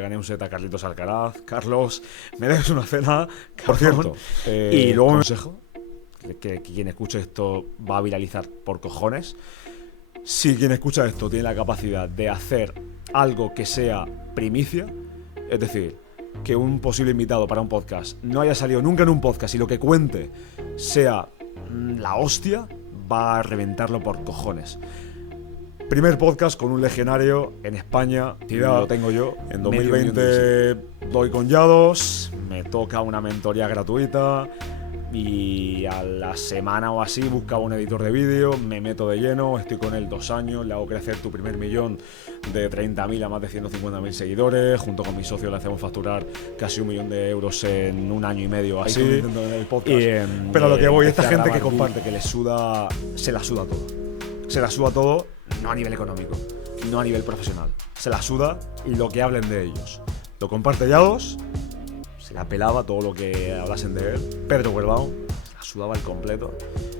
Gané un set a Carlitos Alcaraz. Carlos, me debes una cena, por cierto. Y luego un consejo, que quien escuche esto va a viralizar por cojones. Si quien escucha esto tiene la capacidad de hacer algo que sea primicia, es decir, que un posible invitado para un podcast no haya salido nunca en un podcast y lo que cuente sea la hostia, va a reventarlo por cojones. Primer podcast con un legionario en España, lo tengo yo. En 2020 doy con Yados, me toca una mentoría gratuita y a la semana o así buscaba un editor de vídeo, me meto de lleno, estoy con él 2 años, le hago crecer tu primer millón de 30.000 a más de 150.000 seguidores, junto con mi socio le hacemos facturar casi 1 millón de euros en 1 año y medio así. En el podcast. Pero lo que voy, esta gente que comparte, que se la suda todo. Se la suda todo, no a nivel económico, no a nivel profesional. Se la suda y lo que hablen de ellos. Lo comparte Yados, se la pelaba todo lo que hablasen de él. Pedro Huelbao, se la sudaba el completo.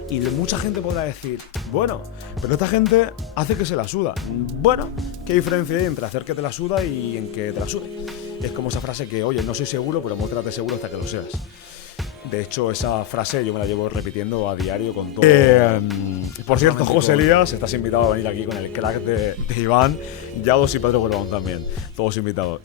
Y mucha gente podrá decir, bueno, pero esta gente hace que se la suda. Bueno, ¿qué diferencia hay entre hacer que te la suda y en que te la sude? Es como esa frase que, oye, no soy seguro, pero muéstrate seguro hasta que lo seas. De hecho, esa frase yo me la llevo repitiendo a diario con todo. Por cierto, José Elías, estás invitado a venir aquí con el crack de Iván, Yados y Pedro Huelbao también. Todos invitados.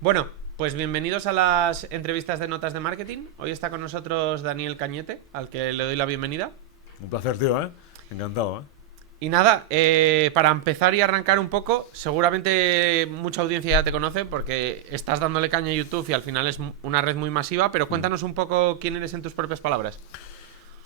Bueno, pues bienvenidos a las entrevistas de Notas de Marketing. Hoy está con nosotros Daniel Cañete, al que le doy la bienvenida. Un placer, tío, encantado, Y nada, para empezar y arrancar un poco, seguramente mucha audiencia ya te conoce porque estás dándole caña a YouTube y al final es una red muy masiva, pero cuéntanos un poco quién eres en tus propias palabras.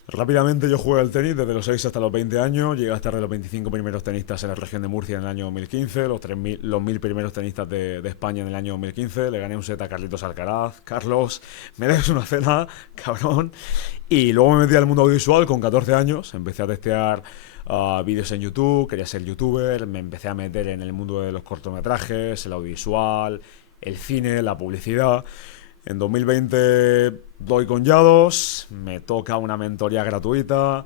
Rápidamente, yo jugué al tenis desde los 6 hasta los 20 años, llegué a estar de los 25 primeros tenistas en la región de Murcia en el año 2015, los 1000 primeros tenistas de España en el año 2015, le gané un set a Carlitos Alcaraz. Carlos, me debes una cena, cabrón. Y luego me metí al mundo audiovisual con 14 años, empecé a testear vídeos en YouTube, quería ser youtuber, me empecé a meter en el mundo de los cortometrajes, el audiovisual, el cine, la publicidad. En 2020 doy con Yados, me toca una mentoría gratuita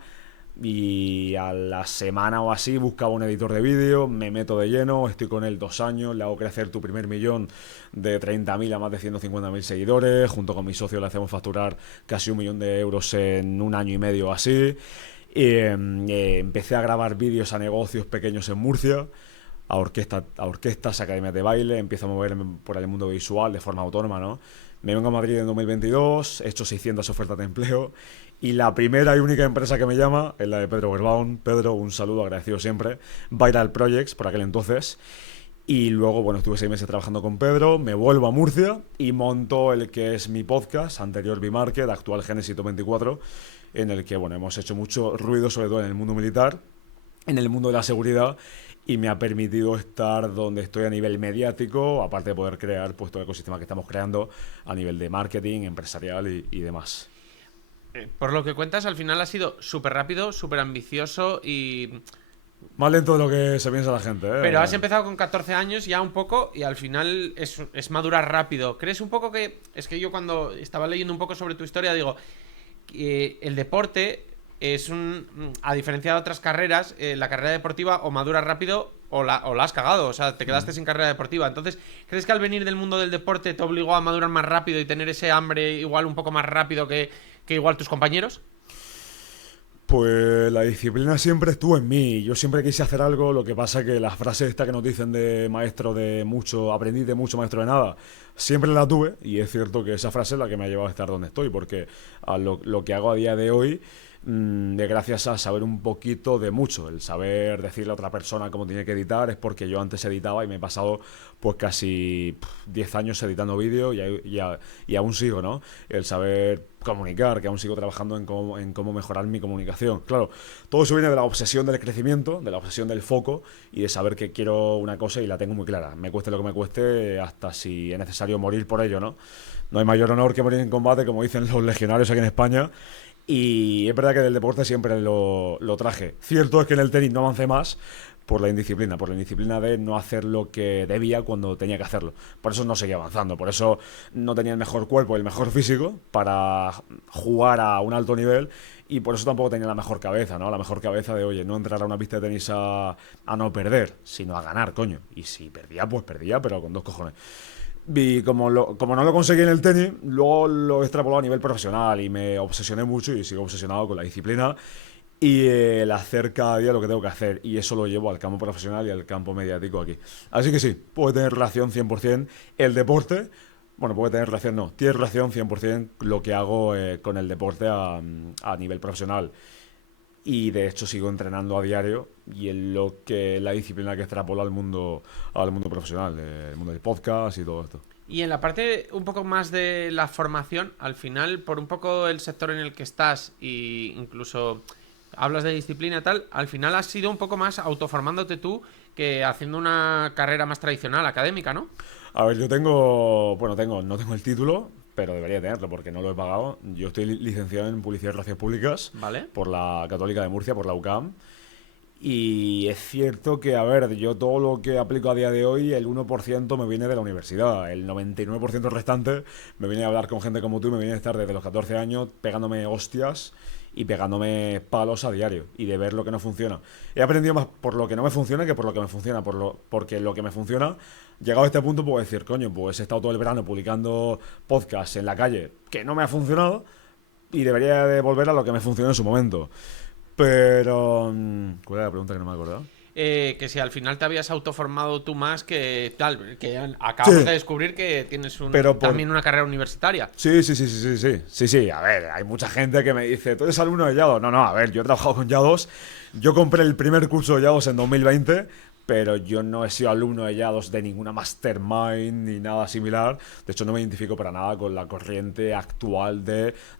y a la semana o así buscaba un editor de vídeo, me meto de lleno, estoy con él 2 años, le hago crecer tu primer millón de 30.000 a más de 150.000 seguidores, junto con mi socio le hacemos facturar casi 1 millón de euros en 1 año y medio así. Empecé a grabar vídeos a negocios pequeños en Murcia, a orquestas, academias de baile, empiezo a moverme por el mundo visual de forma autónoma, ¿no? Me vengo a Madrid en 2022, he hecho 600 ofertas de empleo y la primera y única empresa que me llama es la de Pedro Huelbao. Pedro, un saludo, agradecido siempre. Viral Projects, por aquel entonces. Y luego, bueno, estuve 6 meses trabajando con Pedro, me vuelvo a Murcia y monto el que es mi podcast, anterior B-Market, actual Genesis 24, en el que, bueno, hemos hecho mucho ruido, sobre todo en el mundo militar, en el mundo de la seguridad, y me ha permitido estar donde estoy a nivel mediático, aparte de poder crear pues todo el ecosistema que estamos creando a nivel de marketing, empresarial y demás. Por lo que cuentas, al final ha sido súper rápido, súper ambicioso y... Más lento de lo que se piensa la gente, ¿eh? Pero has empezado con 14 años ya un poco y al final es madurar rápido. ¿Crees un poco que... Es que yo cuando estaba leyendo un poco sobre tu historia digo, el deporte... a diferencia de otras carreras, la carrera deportiva o maduras rápido o la has cagado, o sea, te quedaste sin carrera deportiva. Entonces, ¿crees que al venir del mundo del deporte te obligó a madurar más rápido y tener ese hambre igual un poco más rápido que igual tus compañeros? Pues la disciplina siempre estuvo en mí. Yo siempre quise hacer algo, lo que pasa que las frases estas que nos dicen de maestro de mucho, aprendí de mucho, maestro de nada, siempre la tuve y es cierto que esa frase es la que me ha llevado a estar donde estoy, porque a lo que hago a día de hoy de gracias a saber un poquito de mucho, el saber decirle a otra persona cómo tiene que editar, es porque yo antes editaba y me he pasado pues casi 10 años editando vídeo y aún sigo, ¿no? El saber comunicar, que aún sigo trabajando en cómo mejorar mi comunicación. Claro, todo eso viene de la obsesión del crecimiento, de la obsesión del foco y de saber que quiero una cosa y la tengo muy clara, me cueste lo que me cueste, hasta si es necesario morir por ello, ¿no? No hay mayor honor que morir en combate, como dicen los legionarios aquí en España. Y es verdad que del deporte siempre lo traje. Cierto es que en el tenis no avancé más, por la indisciplina de no hacer lo que debía cuando tenía que hacerlo. Por eso no seguía avanzando, por eso no tenía el mejor cuerpo, el mejor físico para jugar a un alto nivel, y por eso tampoco tenía la mejor cabeza, ¿no? La mejor cabeza de, oye, no entrar a una pista de tenis a no perder, sino a ganar, coño. Y si perdía, pues perdía, pero con dos cojones. Y como no lo conseguí en el tenis, luego lo extrapolé a nivel profesional y me obsesioné mucho y sigo obsesionado con la disciplina y el hacer cada día lo que tengo que hacer. Y eso lo llevo al campo profesional y al campo mediático aquí. Así que sí, puede tener relación 100% el deporte. Bueno, puede tener relación, no, tiene relación 100% lo que hago con el deporte a nivel profesional. Y de hecho sigo entrenando a diario y en lo que la disciplina que extrapola al mundo profesional, el mundo del podcast y todo esto. Y en la parte un poco más de la formación, al final, por un poco el sector en el que estás e incluso hablas de disciplina y tal, al final has sido un poco más autoformándote tú que haciendo una carrera más tradicional, académica, ¿no? A ver, no tengo el título, pero debería tenerlo porque no lo he pagado. Yo estoy licenciado en Publicidad y Relaciones Públicas, ¿Vale? Por la Católica de Murcia, por la UCAM. Y es cierto que, a ver, yo todo lo que aplico a día de hoy, el 1% me viene de la universidad. El 99% restante me viene a hablar con gente como tú y me viene a estar desde los 14 años pegándome hostias y pegándome palos a diario y de ver lo que no funciona. He aprendido más por lo que no me funciona que por lo que me funciona, porque lo que me funciona, llegado a este punto puedo decir, coño, pues he estado todo el verano publicando podcasts en la calle que no me ha funcionado y debería de volver a lo que me funcionó en su momento. Pero... ¿cuál era la pregunta que no me he acordado? Que si al final te habías autoformado tú más que tal, que acabamos de descubrir que tienes también una carrera universitaria. Sí, a ver, hay mucha gente que me dice, ¿tú eres alumno de Yados? No, a ver, yo he trabajado con Yados, yo compré el primer curso de Yados en 2020, pero yo no he sido alumno de Yados de ninguna mastermind ni nada similar. De hecho, no me identifico para nada con la corriente actual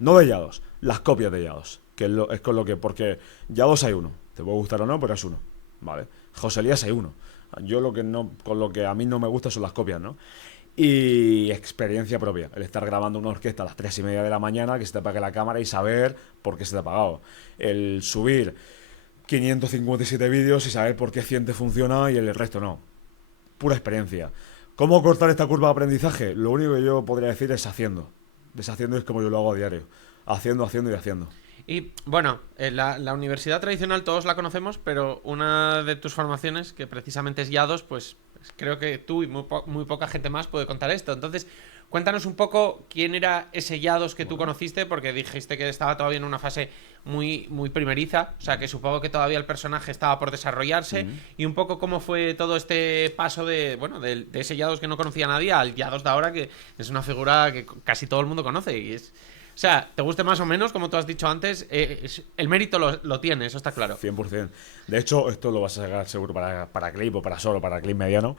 no de Yados, las copias de Yados, que es con lo que, porque Yados hay uno, te puede gustar o no, pero es uno. Vale, José Elías hay uno. Yo con lo que a mí no me gusta son las copias, ¿no? Y experiencia propia, el estar grabando una orquesta a las 3:30 de la mañana, que se te apague la cámara y saber por qué se te ha apagado. El subir 557 vídeos y saber por qué 100 te funciona y el resto no. Pura experiencia. ¿Cómo cortar esta curva de aprendizaje? Lo único que yo podría decir es haciendo. Deshaciendo es como yo lo hago a diario. Haciendo y haciendo. Y bueno, la universidad tradicional todos la conocemos, pero una de tus formaciones, que precisamente es Yados, pues creo que tú y muy poca gente más puede contar esto. Entonces, cuéntanos un poco quién era ese Yados que tú conociste, porque dijiste que estaba todavía en una fase muy, muy primeriza, o sea que supongo que todavía el personaje estaba por desarrollarse, y un poco cómo fue todo este paso de ese Yados que no conocía a nadie al Yados de ahora, que es una figura que casi todo el mundo conoce y es... O sea, te guste más o menos, como tú has dicho antes, el mérito lo tiene, eso está claro. 100%. De hecho, esto lo vas a sacar seguro para clip o para clip mediano.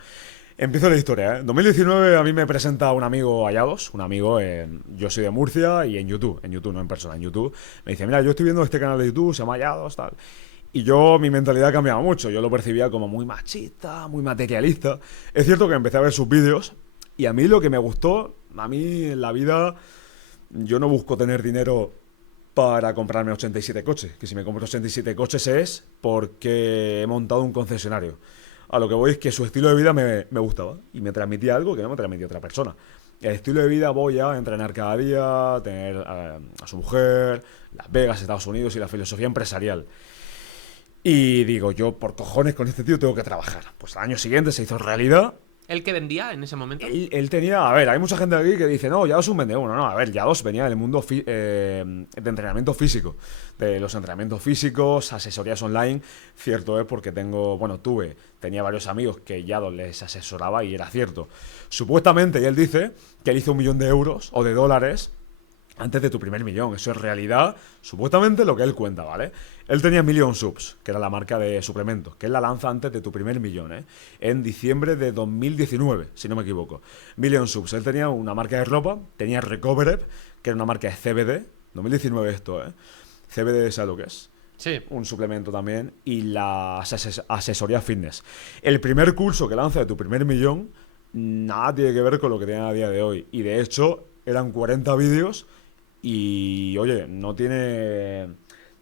Empiezo la historia, ¿eh? En 2019 a mí me presenta un amigo Yados, un amigo, yo soy de Murcia y en YouTube, no en persona, en YouTube. Me dice, mira, yo estoy viendo este canal de YouTube, se llama Yados, tal. Y mi mentalidad cambiaba mucho, yo lo percibía como muy machista, muy materialista. Es cierto que empecé a ver sus vídeos y a mí lo que me gustó, a mí en la vida... Yo no busco tener dinero para comprarme 87 coches. Que si me compro 87 coches es porque he montado un concesionario. A lo que voy es que su estilo de vida me gustaba y me transmitía algo que no me transmitía otra persona. El estilo de vida, voy a entrenar cada día, tener a su mujer, Las Vegas, Estados Unidos y la filosofía empresarial. Y digo, yo por cojones con este tío tengo que trabajar. Pues al año siguiente se hizo realidad. ¿El que vendía en ese momento? Él tenía, a ver, hay mucha gente aquí que dice, no, Yados es un vendedor. No, a ver, Yados venía del mundo de entrenamiento físico, de los entrenamientos físicos, asesorías online. Cierto es porque tenía varios amigos que Yados les asesoraba y era cierto. Supuestamente, y él dice que él hizo 1.000.000 de euros o de dólares antes de tu primer millón. Eso es realidad, supuestamente lo que él cuenta, ¿vale? Él tenía Million Subs, que era la marca de suplementos, que él la lanza antes de tu primer millón, ¿eh? En diciembre de 2019, si no me equivoco. Million Subs. Él tenía una marca de ropa, tenía Recovered, que era una marca de CBD. 2019 esto, ¿eh? CBD, ¿sabes lo que es? Sí. Un suplemento también. Y la asesoría fitness. El primer curso que lanza de tu primer millón, nada tiene que ver con lo que tiene a día de hoy. Y de hecho, eran 40 vídeos y, oye, no tiene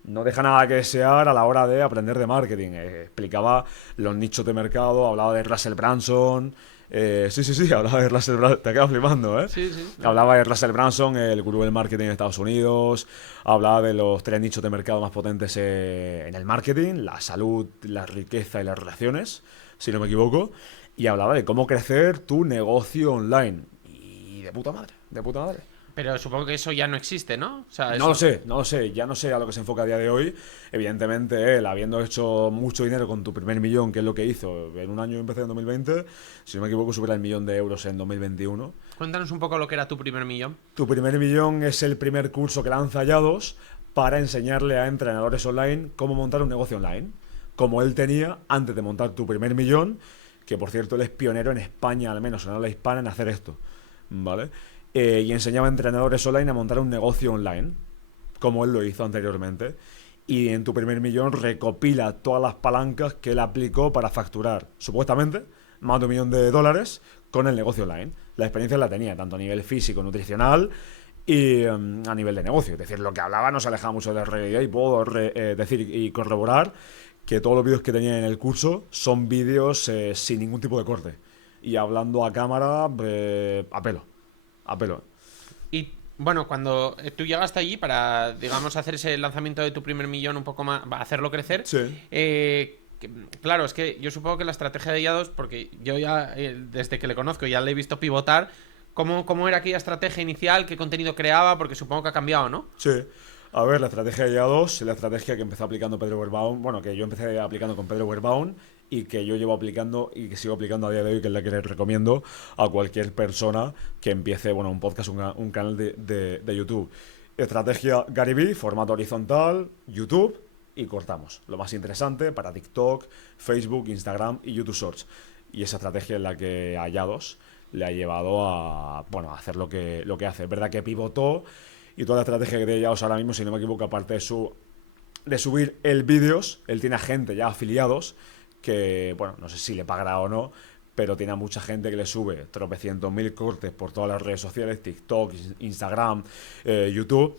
No deja nada que desear a la hora de aprender de marketing. Explicaba los nichos de mercado, hablaba de Russell Brunson. Sí, hablaba de Russell Brunson. Te acabas flipando, ¿eh? Sí, sí. Hablaba de Russell Brunson, el gurú del marketing en Estados Unidos. Hablaba de los 3 nichos de mercado más potentes en el marketing: la salud, la riqueza y las relaciones, si no me equivoco. Y hablaba de cómo crecer tu negocio online. Y de puta madre, de puta madre. Pero supongo que eso ya no existe, ¿no? O sea, No lo sé, no lo sé. Ya no sé a lo que se enfoca a día de hoy. Evidentemente, él, habiendo hecho mucho dinero con tu primer millón, que es lo que hizo en un año, empecé en 2020, si no me equivoco, supera el millón de euros en 2021. Cuéntanos un poco lo que era tu primer millón. Tu primer millón es el primer curso que lanza Yados para enseñarle a entrenadores online cómo montar un negocio online. Como él tenía antes de montar tu primer millón, que por cierto él es pionero en España, al menos en habla hispana, en hacer esto, ¿vale? Y enseñaba a entrenadores online a montar un negocio online, como él lo hizo anteriormente. Y en tu primer millón recopila todas las palancas que él aplicó para facturar, supuestamente, más de $1.000.000 con el negocio online. La experiencia la tenía, tanto a nivel físico, nutricional y a nivel de negocio. Es decir, lo que hablaba no se alejaba mucho de la realidad, y puedo decir y corroborar que todos los vídeos que tenía en el curso son vídeos sin ningún tipo de corte. Y hablando a cámara, a pelo. Y bueno, cuando tú llegaste allí para, digamos, hacer ese lanzamiento de tu primer millón un poco más, hacerlo crecer, Sí. claro, es que yo supongo que la estrategia de Yados, porque yo ya, desde que le conozco, ya le he visto pivotar, ¿cómo era aquella estrategia inicial? ¿Qué contenido creaba? Porque supongo que ha cambiado, ¿no? Sí. A ver, la estrategia de IA2 es la estrategia que empezó aplicando Pedro Werbaum, bueno, que yo empecé aplicando con Pedro Werbaum y que yo llevo aplicando y que sigo aplicando a día de hoy, que es la que le recomiendo a cualquier persona que empiece, bueno, un podcast, un canal de YouTube. Estrategia Gary Vee, formato horizontal, YouTube, y cortamos. Lo más interesante para TikTok, Facebook, Instagram y YouTube Shorts. Y esa estrategia es la que a IA2 le ha llevado a, bueno, a hacer lo que hace. Es verdad que pivotó. Y toda la estrategia que tiene Yados ahora mismo, si no me equivoco, aparte de subir el vídeos, él tiene a gente ya afiliados que, bueno, no sé si le pagará o no, pero tiene a mucha gente que le sube tropecientos mil cortes por todas las redes sociales, TikTok, Instagram, YouTube.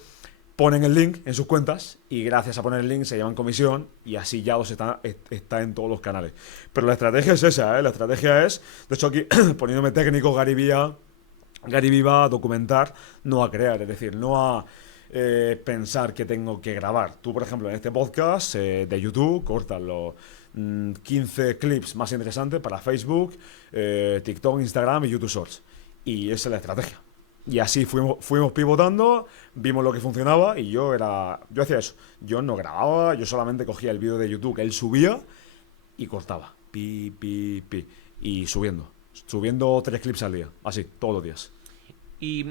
Ponen el link en sus cuentas y gracias a poner el link se llevan comisión, y así Yados está en todos los canales. Pero la estrategia es esa, ¿eh? La estrategia es, de hecho aquí, poniéndome técnico, Gary Vee va a documentar, no a crear, es decir, no a pensar que tengo que grabar. Tú, por ejemplo, en este podcast de YouTube, cortas los 15 clips más interesantes para Facebook, TikTok, Instagram y YouTube Shorts. Y esa es la estrategia. Y así fuimos pivotando, vimos lo que funcionaba y yo hacía eso. Yo no grababa, yo solamente cogía el vídeo de YouTube que él subía y cortaba. Y subiendo 3 clips al día, así, todos los días. Y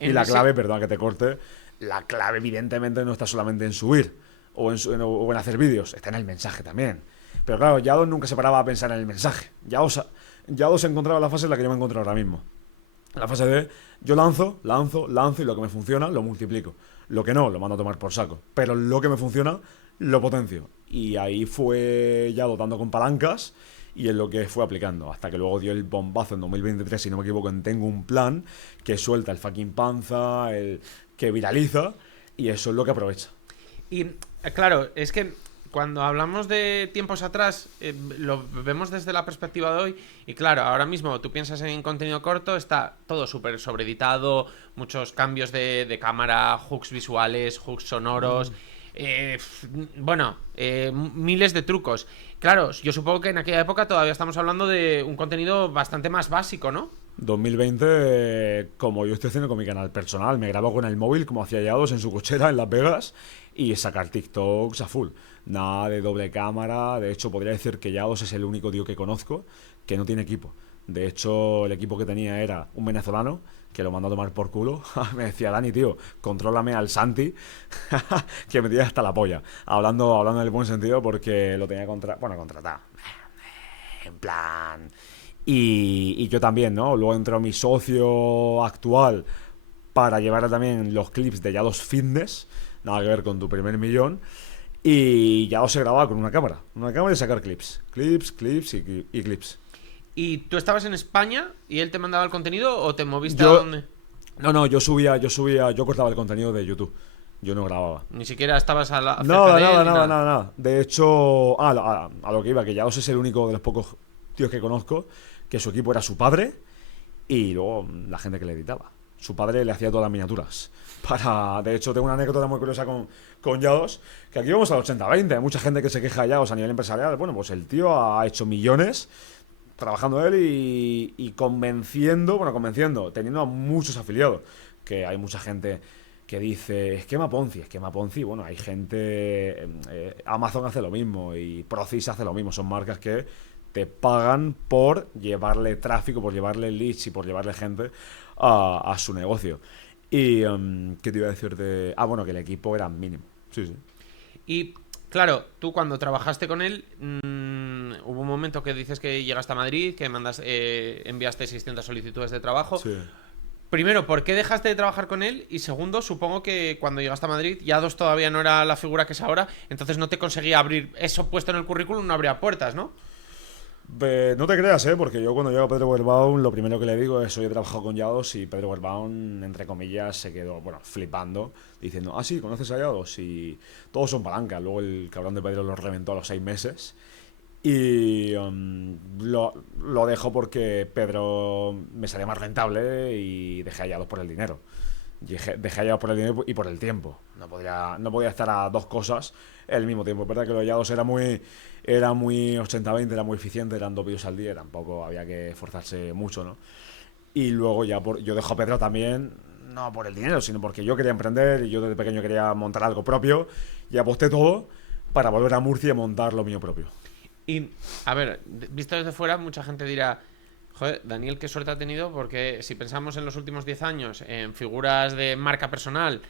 la clave, perdón que te corte, la clave evidentemente no está solamente en subir o en hacer vídeos, está en el mensaje también. Pero claro, Yados nunca se paraba a pensar en el mensaje. Yados se encontraba en la fase en la que yo me encuentro ahora mismo. La fase de yo lanzo y lo que me funciona lo multiplico. Lo que no, lo mando a tomar por saco. Pero lo que me funciona, lo potencio. Y ahí fue Yados dando con palancas y es lo que fue aplicando, hasta que luego dio el bombazo en 2023, si no me equivoco, en Tengo un Plan, que suelta el fucking panza, que viraliza, y eso es lo que aprovecha. Y claro, es que cuando hablamos de tiempos atrás, lo vemos desde la perspectiva de hoy, y claro, ahora mismo tú piensas en contenido corto, está todo súper sobreeditado, muchos cambios de cámara, hooks visuales, hooks sonoros... miles de trucos. Claro, yo supongo que en aquella época todavía estamos hablando de un contenido bastante más básico, ¿no? 2020, como yo estoy haciendo con mi canal personal, me grabo con el móvil como hacía Yados en su cochera en Las Vegas y sacar TikToks a full. Nada de doble cámara. De hecho, podría decir que Yados es el único tío que conozco que no tiene equipo. De hecho, el equipo que tenía era un venezolano que lo mandó a tomar por culo. Me decía, Dani, tío, contrólame al Santi, que me tira hasta la polla. Hablando en el buen sentido, porque lo tenía contratado. En plan... Y yo también, ¿no? Luego entró mi socio actual para llevar también los clips de Yados Fitness, nada que ver con tu primer millón. Y Yados se grababa con una cámara y sacar clips y clips. ¿Y tú estabas en España y él te mandaba el contenido o te moviste a dónde? No, yo cortaba el contenido de YouTube. Yo no grababa. Ni siquiera estabas a la Nada. De hecho, a lo que iba, que Yados es el único de los pocos tíos que conozco que su equipo era su padre y luego la gente que le editaba. Su padre le hacía todas las miniaturas. De hecho, tengo una anécdota muy curiosa con Yados, que aquí vamos al 80-20. Hay mucha gente que se queja de Yados a nivel empresarial. Bueno, pues el tío ha hecho millones trabajando él y convenciendo, teniendo a muchos afiliados. Que hay mucha gente que dice esquema Ponzi. Bueno, hay gente... Amazon hace lo mismo y Procis hace lo mismo. Son marcas que te pagan por llevarle tráfico, por llevarle leads y por llevarle gente a su negocio. Y ¿qué te iba a decir de...? Bueno, que el equipo era mínimo. Sí. Y claro, tú cuando trabajaste con él, hubo un momento que dices que llegaste a Madrid, que enviaste 600 solicitudes de trabajo. Sí. Primero, ¿por qué dejaste de trabajar con él? Y segundo, supongo que cuando llegaste a Madrid, Yados todavía no era la figura que es ahora, entonces no te conseguía abrir eso puesto en el currículum, no abría puertas, ¿no? No te creas, porque yo cuando llego a Pedro Werbaum lo primero que le digo es: hoy he trabajado con Yados, y Pedro Werbaum, entre comillas, se quedó, flipando, diciendo: sí, ¿conoces a Yados? Y todos son palancas. Luego el cabrón de Pedro lo reventó a los 6 meses y lo dejo porque Pedro me salía más rentable y dejé a Yados por el dinero. Dejé a Yados por el dinero y por el tiempo. No podía estar a dos cosas al mismo tiempo. Es verdad que lo de Yados era muy 80-20, era muy eficiente, eran 2 vídeos al día, tampoco había que esforzarse mucho, ¿no? Y luego yo dejo a Pedro también, no por el dinero, sino porque yo quería emprender y yo desde pequeño quería montar algo propio y aposté todo para volver a Murcia y montar lo mío propio. Y, a ver, visto desde fuera, mucha gente dirá: joder, Daniel, qué suerte ha tenido, porque si pensamos en los últimos 10 años en figuras de marca personal,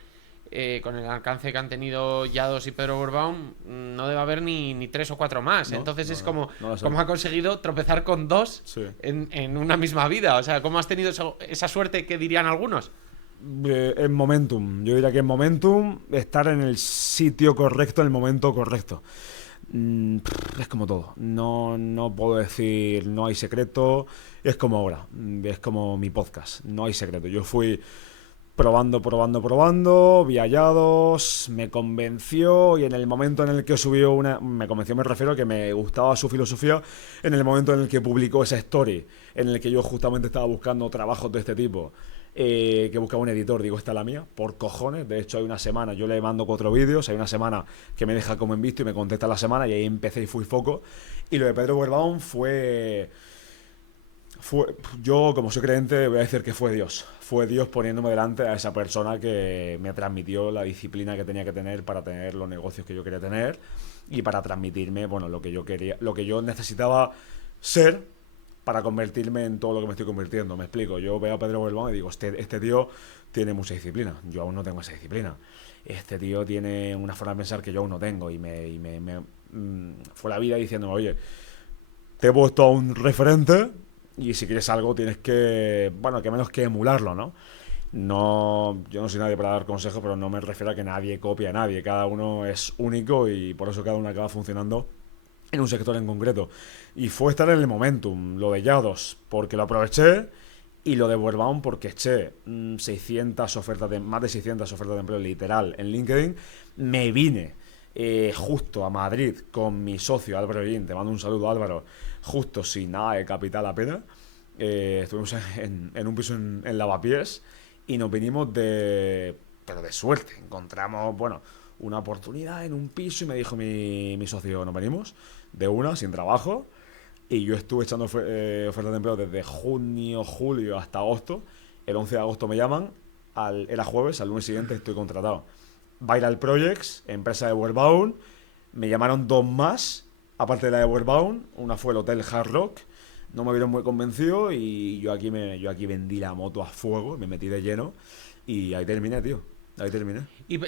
con el alcance que han tenido Yados y Pedro Werbaum, no debe haber ni 3 o 4 más. No, entonces es no como ha conseguido tropezar con 2 sí. en una misma vida. O sea, ¿cómo has tenido esa suerte que dirían algunos? En momentum. Yo diría que en momentum, estar en el sitio correcto, en el momento correcto. Es como todo. No puedo decir no hay secreto. Es como ahora. Es como mi podcast. No hay secreto. Yo fui probando, vi a Yados, me convenció, y en el momento en el que subió me convenció, me refiero a que me gustaba su filosofía. En el momento en el que publicó esa story, en el que yo justamente estaba buscando trabajos de este tipo, que buscaba un editor, digo, esta es la mía, por cojones. De hecho, hay una semana, yo le mando 4 vídeos, hay una semana que me deja como en visto y me contesta la semana, y ahí empecé y fui foco. Y lo de Pedro Werbaum fue... Yo, como soy creyente, voy a decir que fue Dios. Fue Dios poniéndome delante a esa persona que me transmitió la disciplina que tenía que tener para tener los negocios que yo quería tener y para transmitirme, lo que yo quería, lo que yo necesitaba ser para convertirme en todo lo que me estoy convirtiendo. Me explico. Yo veo a Pedro Werbaum y digo: este tío tiene mucha disciplina. Yo aún no tengo esa disciplina. Este tío tiene una forma de pensar que yo aún no tengo. Y fue la vida diciéndome: oye, te he puesto a un referente, y si quieres algo tienes que, que menos que emularlo, ¿no? Yo no soy nadie para dar consejos, pero no me refiero a que nadie copie a nadie. Cada uno es único y por eso cada uno acaba funcionando en un sector en concreto. Y fue estar en el momentum. Lo de Yados, porque lo aproveché, y lo de Werbaum porque eché más de 600 ofertas de empleo literal en LinkedIn. Me vine justo a Madrid con mi socio Álvaro Guillín, te mando un saludo, Álvaro, justo sin nada de capital apenas. Estuvimos en un piso en Lavapiés y nos vinimos pero de suerte. Encontramos, una oportunidad en un piso y me dijo mi socio: nos venimos de una, sin trabajo. Y yo estuve echando ofertas de empleo desde junio, julio hasta agosto. El 11 de agosto me llaman, era jueves, al lunes siguiente estoy contratado. Viral Projects, empresa de Werbaum. Me llamaron 2 más, aparte de la de Werbaum. Una fue el Hotel Hard Rock. No me vieron muy convencido y yo aquí vendí la moto a fuego, me metí de lleno y ahí terminé, tío. Ahí terminé. Y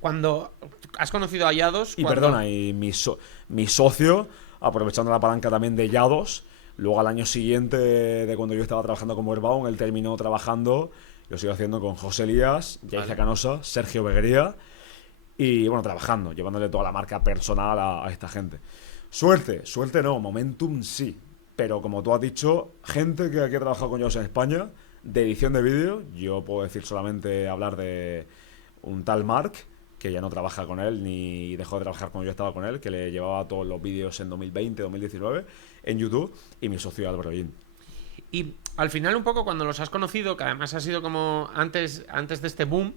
cuando has conocido a Yados... Y mi socio, aprovechando la palanca también de Yados, luego al año siguiente de cuando yo estaba trabajando con Werbaum, él terminó trabajando, lo sigo haciendo con José Elías, Yaiza Canosa, Sergio Beguería, y trabajando, llevándole toda la marca personal a esta gente. Suerte no, momentum sí. Pero como tú has dicho, gente que aquí ha trabajado con Yados en España, de edición de vídeo, yo puedo decir solamente hablar de un tal Mark, que ya no trabaja con él, ni dejó de trabajar cuando yo estaba con él, que le llevaba todos los vídeos en 2020, 2019 en YouTube, y mi socio Álvaro Yin. Y al final un poco cuando los has conocido, que además ha sido como antes de este boom,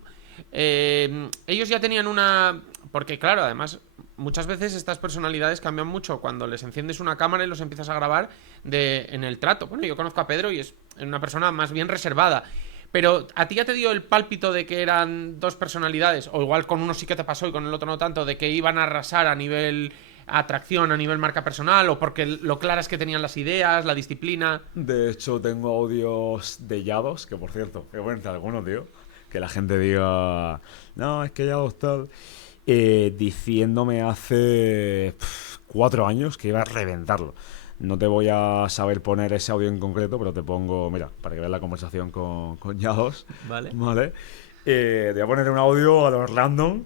ellos ya tenían una... Porque claro, además muchas veces estas personalidades cambian mucho cuando les enciendes una cámara y los empiezas a grabar en el trato. Bueno, yo conozco a Pedro y es una persona más bien reservada. Pero a ti ya te dio el pálpito de que eran dos personalidades, o igual con uno sí que te pasó y con el otro no tanto, de que iban a arrasar a nivel atracción, a nivel marca personal, o porque lo claras que tenían las ideas, la disciplina. De hecho, tengo audios de Yados, que por cierto, qué bueno, algunos, tío, que la gente diga, no, es que Yados tal, diciéndome hace 4 años que iba a reventarlo. No te voy a saber poner ese audio en concreto, pero te pongo, mira, para que veas la conversación con Yados. Vale. Te voy a poner un audio a los random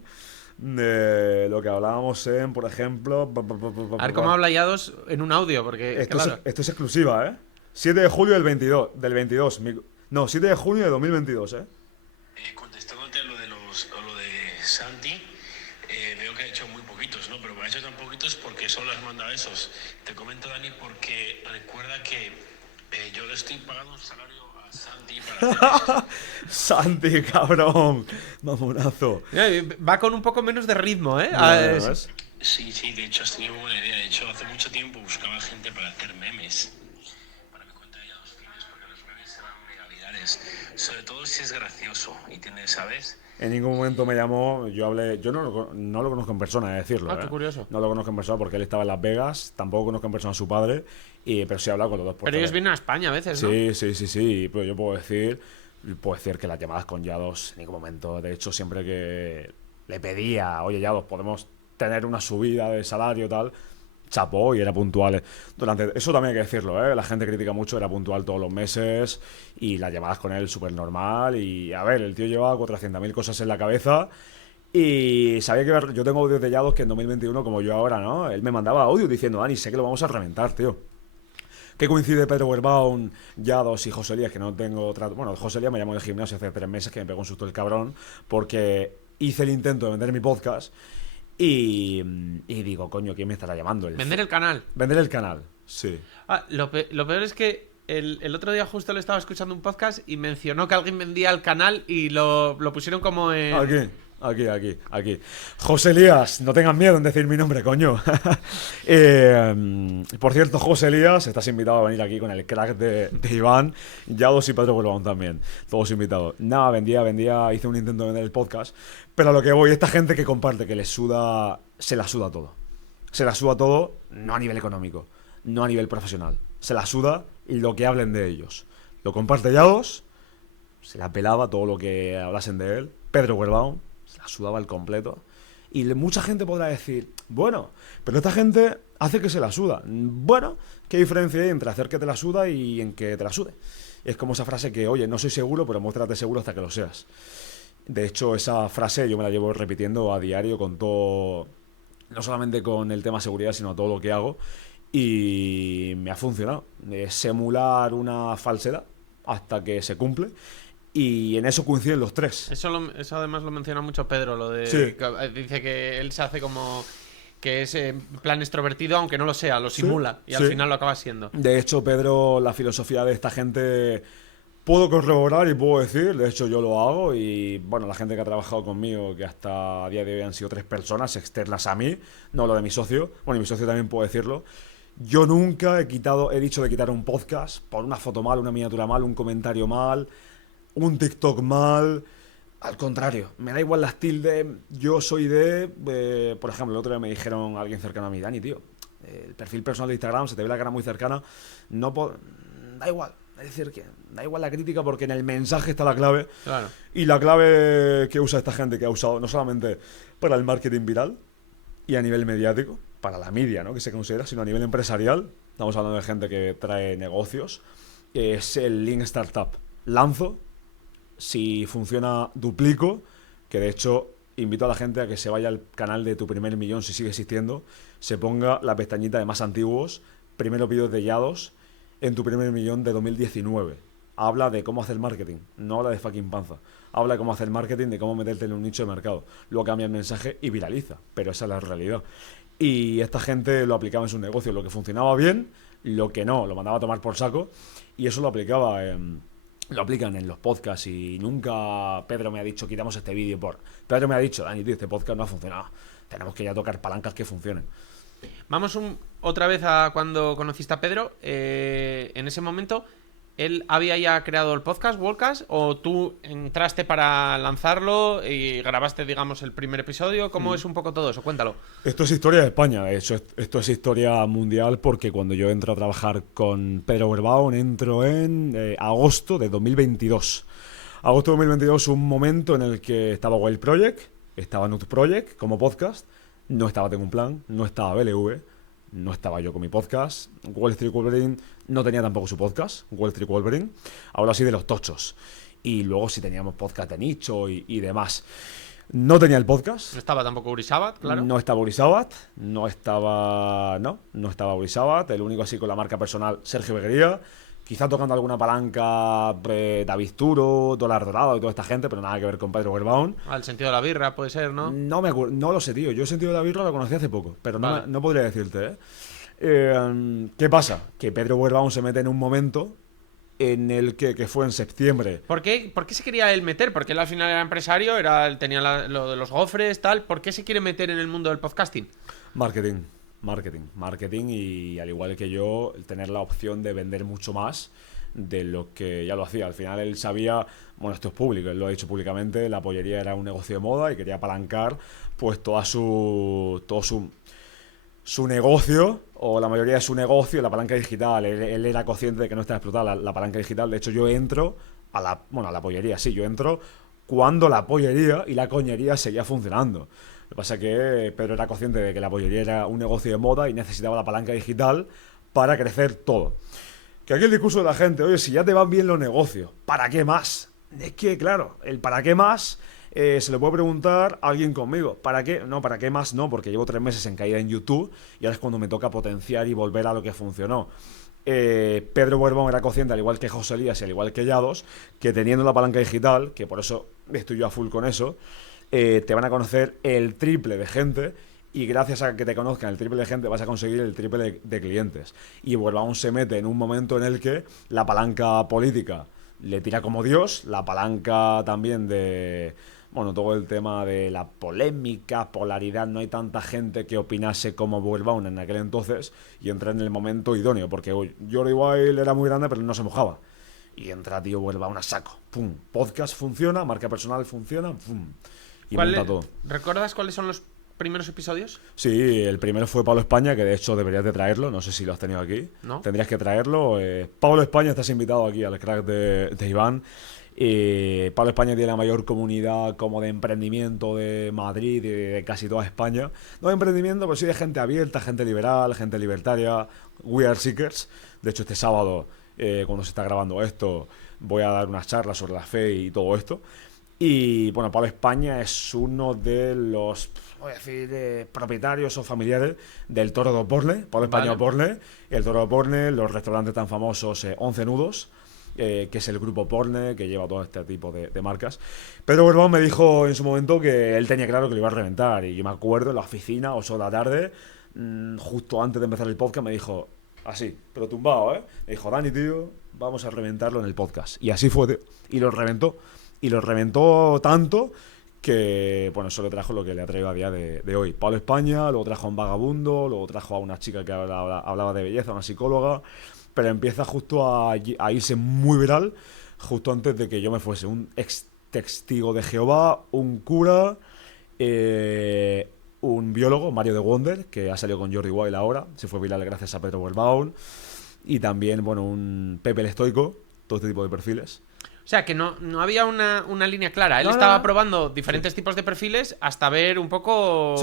de lo que hablábamos en, por ejemplo... A ver cómo habla Yados en un audio, porque esto es exclusiva, ¿eh? 7 de julio del 22. No, 7 de junio de 2022, ¿eh? Contestándote a lo de Santi, veo que ha hecho muy poquitos, ¿no? Pero ha hecho tan poquitos porque solo has mandado esos. Te comento, Dani, porque recuerda que yo le estoy pagando un salario a Santi para hacer Santi, cabrón. Mamonazo. Va con un poco menos de ritmo, ¿eh? Sí, de hecho has tenido buena idea. De hecho, hace mucho tiempo buscaba gente para hacer memes. Para mi cuenta de los fines, porque los memes se van mega virales. Sobre todo si es gracioso y tienes, ¿sabes? En ningún momento me llamó, yo no lo conozco en persona, decirlo. Qué curioso. No lo conozco en persona porque él estaba en Las Vegas, tampoco conozco en persona a su padre, pero sí he hablado con los dos. Pero ellos vienen a España a veces, ¿no? Sí, pero yo puedo decir que las llamadas con Yados en ningún momento, de hecho siempre que le pedía, oye Yados, podemos tener una subida de salario tal, chapó y era puntual. Eso también hay que decirlo, ¿eh? La gente critica mucho, era puntual todos los meses y las llamadas con él súper normal. Y a ver, el tío llevaba 400.000 cosas en la cabeza y sabía que yo tengo audios de Yados que en 2021, como yo ahora, ¿no? Él me mandaba audios diciendo, Dani, sé que lo vamos a reventar, tío. ¿Qué coincide Pedro Werbaum, Yados y José Elías? Que no tengo trato. Bueno, José Elías me llamó del gimnasio hace 3 meses que me pegó un susto el cabrón porque hice el intento de vender mi podcast. Y digo, coño, ¿quién me estará llamando? Vender el canal. Vender el canal, sí. Lo peor es que el otro día justo le estaba escuchando un podcast y mencionó que alguien vendía el canal y lo pusieron como en... Aquí. José Elías, no tengas miedo en decir mi nombre, coño. Por cierto, José Elías, estás invitado a venir aquí con el crack de Iván, Yados y Pedro Werbaum también. Todos invitados. Nada, vendía, hice un intento de vender el podcast. Pero a lo que voy, esta gente que comparte, que se la suda todo. Se la suda todo, no a nivel económico, no a nivel profesional. Se la suda y lo que hablen de ellos. Lo comparte Yados, se la pelaba todo lo que hablasen de él. Pedro Werbaum, se la sudaba al completo. Y mucha gente podrá decir, bueno, pero esta gente hace que se la suda. Bueno, ¿qué diferencia hay entre hacer que te la suda y en que te la sude? Es como esa frase que, oye, no soy seguro, pero muéstrate seguro hasta que lo seas. De hecho, esa frase yo me la llevo repitiendo a diario con todo, no solamente con el tema seguridad, sino todo lo que hago. Y me ha funcionado. Simular una falsedad hasta que se cumple. Y en eso coinciden los tres. Eso además lo menciona mucho Pedro, lo de... Sí. Dice que él se hace como... que es en plan extrovertido, aunque no lo sea, lo simula. Y al final lo acaba siendo. De hecho, Pedro, la filosofía de esta gente... Puedo corroborar y puedo decir, de hecho yo lo hago y bueno, la gente que ha trabajado conmigo, que hasta a día de hoy han sido 3 personas externas a mí, no lo de mi socio, bueno, y mi socio también puede decirlo, yo nunca he dicho de quitar un podcast por una foto mal, una miniatura mal, un comentario mal, un TikTok mal, al contrario, me da igual las tildes, yo soy por ejemplo, el otro día me dijeron alguien cercano a mí, Dani, tío, el perfil personal de Instagram, se te ve la cara muy cercana, da igual. Es decir, que da igual la crítica porque en el mensaje está la clave. Claro. Y la clave que usa esta gente, que ha usado no solamente para el marketing viral y a nivel mediático, para la media, ¿no?, que se considera, sino a nivel empresarial. Estamos hablando de gente que trae negocios. Es el link startup. Lanzo, si funciona, duplico. Que de hecho, invito a la gente a que se vaya al canal de Tu Primer Millón, si sigue existiendo. Se ponga la pestañita de más antiguos. Primero vídeos de Yados en Tu Primer Millón de 2019. habla de cómo hacer marketing, no habla de fucking panza. Habla de cómo hacer marketing, de cómo meterte en un nicho de mercado. Luego cambia el mensaje y viraliza, pero esa es la realidad. Y esta gente lo aplicaba en sus negocios, lo que funcionaba bien, lo que no, lo mandaba a tomar por saco, y eso lo aplicaba lo aplican en los podcasts. Y nunca Pedro me ha dicho quitamos este vídeo Pedro me ha dicho, Dani, tío, este podcast no ha funcionado, tenemos que ya tocar palancas que funcionen. Vamos otra vez a cuando conociste a Pedro. En ese momento, ¿él había ya creado el podcast, Worldcast? ¿O tú entraste para lanzarlo y grabaste, digamos, el primer episodio? ¿Cómo es un poco todo eso? Cuéntalo. Esto es historia de España, de hecho, esto es historia mundial, porque cuando yo entro a trabajar con Pedro Werbaum, entro en agosto de 2022. Agosto de 2022, un momento en el que estaba Wild Project, estaba Nut Project como podcast, no estaba Tengo un Plan, no estaba BLV, no estaba yo con mi podcast. Wall Street Wolverine no tenía tampoco su podcast, Wall Street Wolverine. Hablo así de los tochos. Y luego sí teníamos podcast de nicho y demás. No tenía el podcast. No estaba tampoco Uri Sabat, claro. No estaba Uri Sabat. No estaba Uri Sabat. El único así con la marca personal, Sergio Beguería. Quizá tocando alguna palanca David Turo, Dólar Dorado y toda esta gente, pero nada que ver con Pedro Werbaum. El sentido de la birra puede ser, ¿no? No me acuerdo, no lo sé, tío. Yo el sentido de la birra lo conocí hace poco, pero vale. no podría decirte, ¿Qué pasa? Que Pedro Werbaum se mete en un momento en el que fue en septiembre. ¿Por qué se quería él meter? Porque él al final era empresario, tenía lo de los gofres, tal. ¿Por qué se quiere meter en el mundo del podcasting? Marketing y al igual que yo, tener la opción de vender mucho más de lo que ya lo hacía. Al final él sabía, bueno, esto es público, él lo ha dicho públicamente, la pollería era un negocio de moda y quería apalancar pues todo su negocio, o la mayoría de su negocio, la palanca digital. Él era consciente de que no estaba explotada la palanca digital. De hecho, yo entro a la pollería, sí, yo entro cuando la pollería y la coñería seguía funcionando. Lo que pasa es que Pedro era consciente de que la pollería era un negocio de moda y necesitaba la palanca digital para crecer todo. Que aquí el discurso de la gente, oye, si ya te van bien los negocios, ¿para qué más? Es que, claro, el ¿para qué más? Se le puede preguntar a alguien conmigo. ¿Para qué? No, ¿para qué más? No, porque llevo 3 meses en caída en YouTube y ahora es cuando me toca potenciar y volver a lo que funcionó. Pedro Werbaum era consciente, al igual que José Elías y al igual que Yados, que teniendo la palanca digital, que por eso estoy yo a full con eso, te van a conocer el triple de gente, y gracias a que te conozcan el triple de gente vas a conseguir el triple de clientes. Y Werbaum se mete en un momento en el que la palanca política le tira como Dios, la palanca también de... Bueno, todo el tema de la polémica, polaridad, no hay tanta gente que opinase como Werbaum en aquel entonces, y entra en el momento idóneo, porque Jordi Wild era muy grande pero no se mojaba. Y entra tío Werbaum a saco. ¡Pum! Podcast funciona, marca personal funciona, ¡pum! Y monta todo. ¿Recuerdas cuáles son los primeros episodios? Sí, el primero fue Pablo España, que de hecho deberías de traerlo, no sé si lo has tenido aquí. ¿No? Tendrías que traerlo. Pablo España, estás invitado aquí al crack de Iván. Pablo España tiene la mayor comunidad como de emprendimiento de Madrid y de casi toda España. No de emprendimiento, pero sí de gente abierta, gente liberal, gente libertaria, We Are Seekers. De hecho, este sábado, cuando se está grabando esto, voy a dar unas charlas sobre la fe y todo esto. Y bueno, Pablo España es uno de los, voy a decir, propietarios o familiares del Toro de Oporne. Pablo España Oporne, el Toro de Oporne, los restaurantes tan famosos 11 Nudos, que es el grupo Porne que lleva todo este tipo de marcas. Pedro Werbaum me dijo en su momento que él tenía claro que lo iba a reventar. Y yo me acuerdo en la oficina, 8 de la tarde, justo antes de empezar el podcast, me dijo, así, pero tumbado, me dijo, Dani, tío, vamos a reventarlo en el podcast. Y así fue, tío. Y lo reventó. Y lo reventó tanto que, bueno, eso le trajo lo que le ha traído a día de hoy. Pablo España, luego trajo a un vagabundo, luego trajo a una chica que hablaba de belleza, una psicóloga, pero empieza justo a irse muy viral, justo antes de que yo me fuese. Un ex testigo de Jehová, un cura, un biólogo, Mario de Wonder, que ha salido con Jordi Wild ahora, se fue viral gracias a Pedro Werbaum, y también, bueno, un Pepe el Estoico, todo este tipo de perfiles. O sea, que no había una línea clara. Él estaba probando diferentes tipos de perfiles hasta ver un poco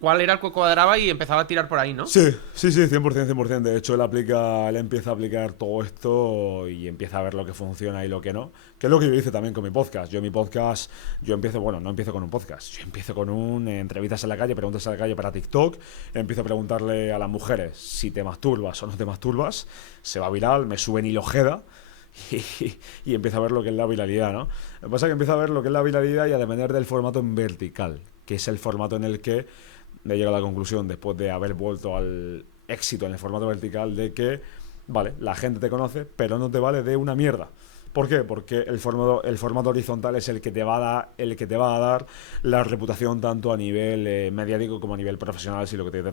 cuál era el que cuadraba y empezaba a tirar por ahí, ¿no? Sí, 100%. De hecho, él empieza a aplicar todo esto y empieza a ver lo que funciona y lo que no. Que es lo que yo hice también con mi podcast. Yo no empiezo con un podcast. Yo empiezo con entrevistas en la calle, preguntas en la calle para TikTok. Empiezo a preguntarle a las mujeres si te masturbas o no te masturbas. Se va viral, me sube Nilo Ojeda, y empieza a ver lo que es la viralidad, ¿no? Lo que pasa es que empieza a ver lo que es la viralidad y a depender del formato en vertical, que es el formato en el que he llegado a la conclusión, después de haber vuelto al éxito en el formato vertical, de que, vale, la gente te conoce, pero no te vale de una mierda. ¿Por qué? Porque el formato horizontal es el que te va a dar la reputación tanto a nivel mediático como a nivel profesional, si lo que tienes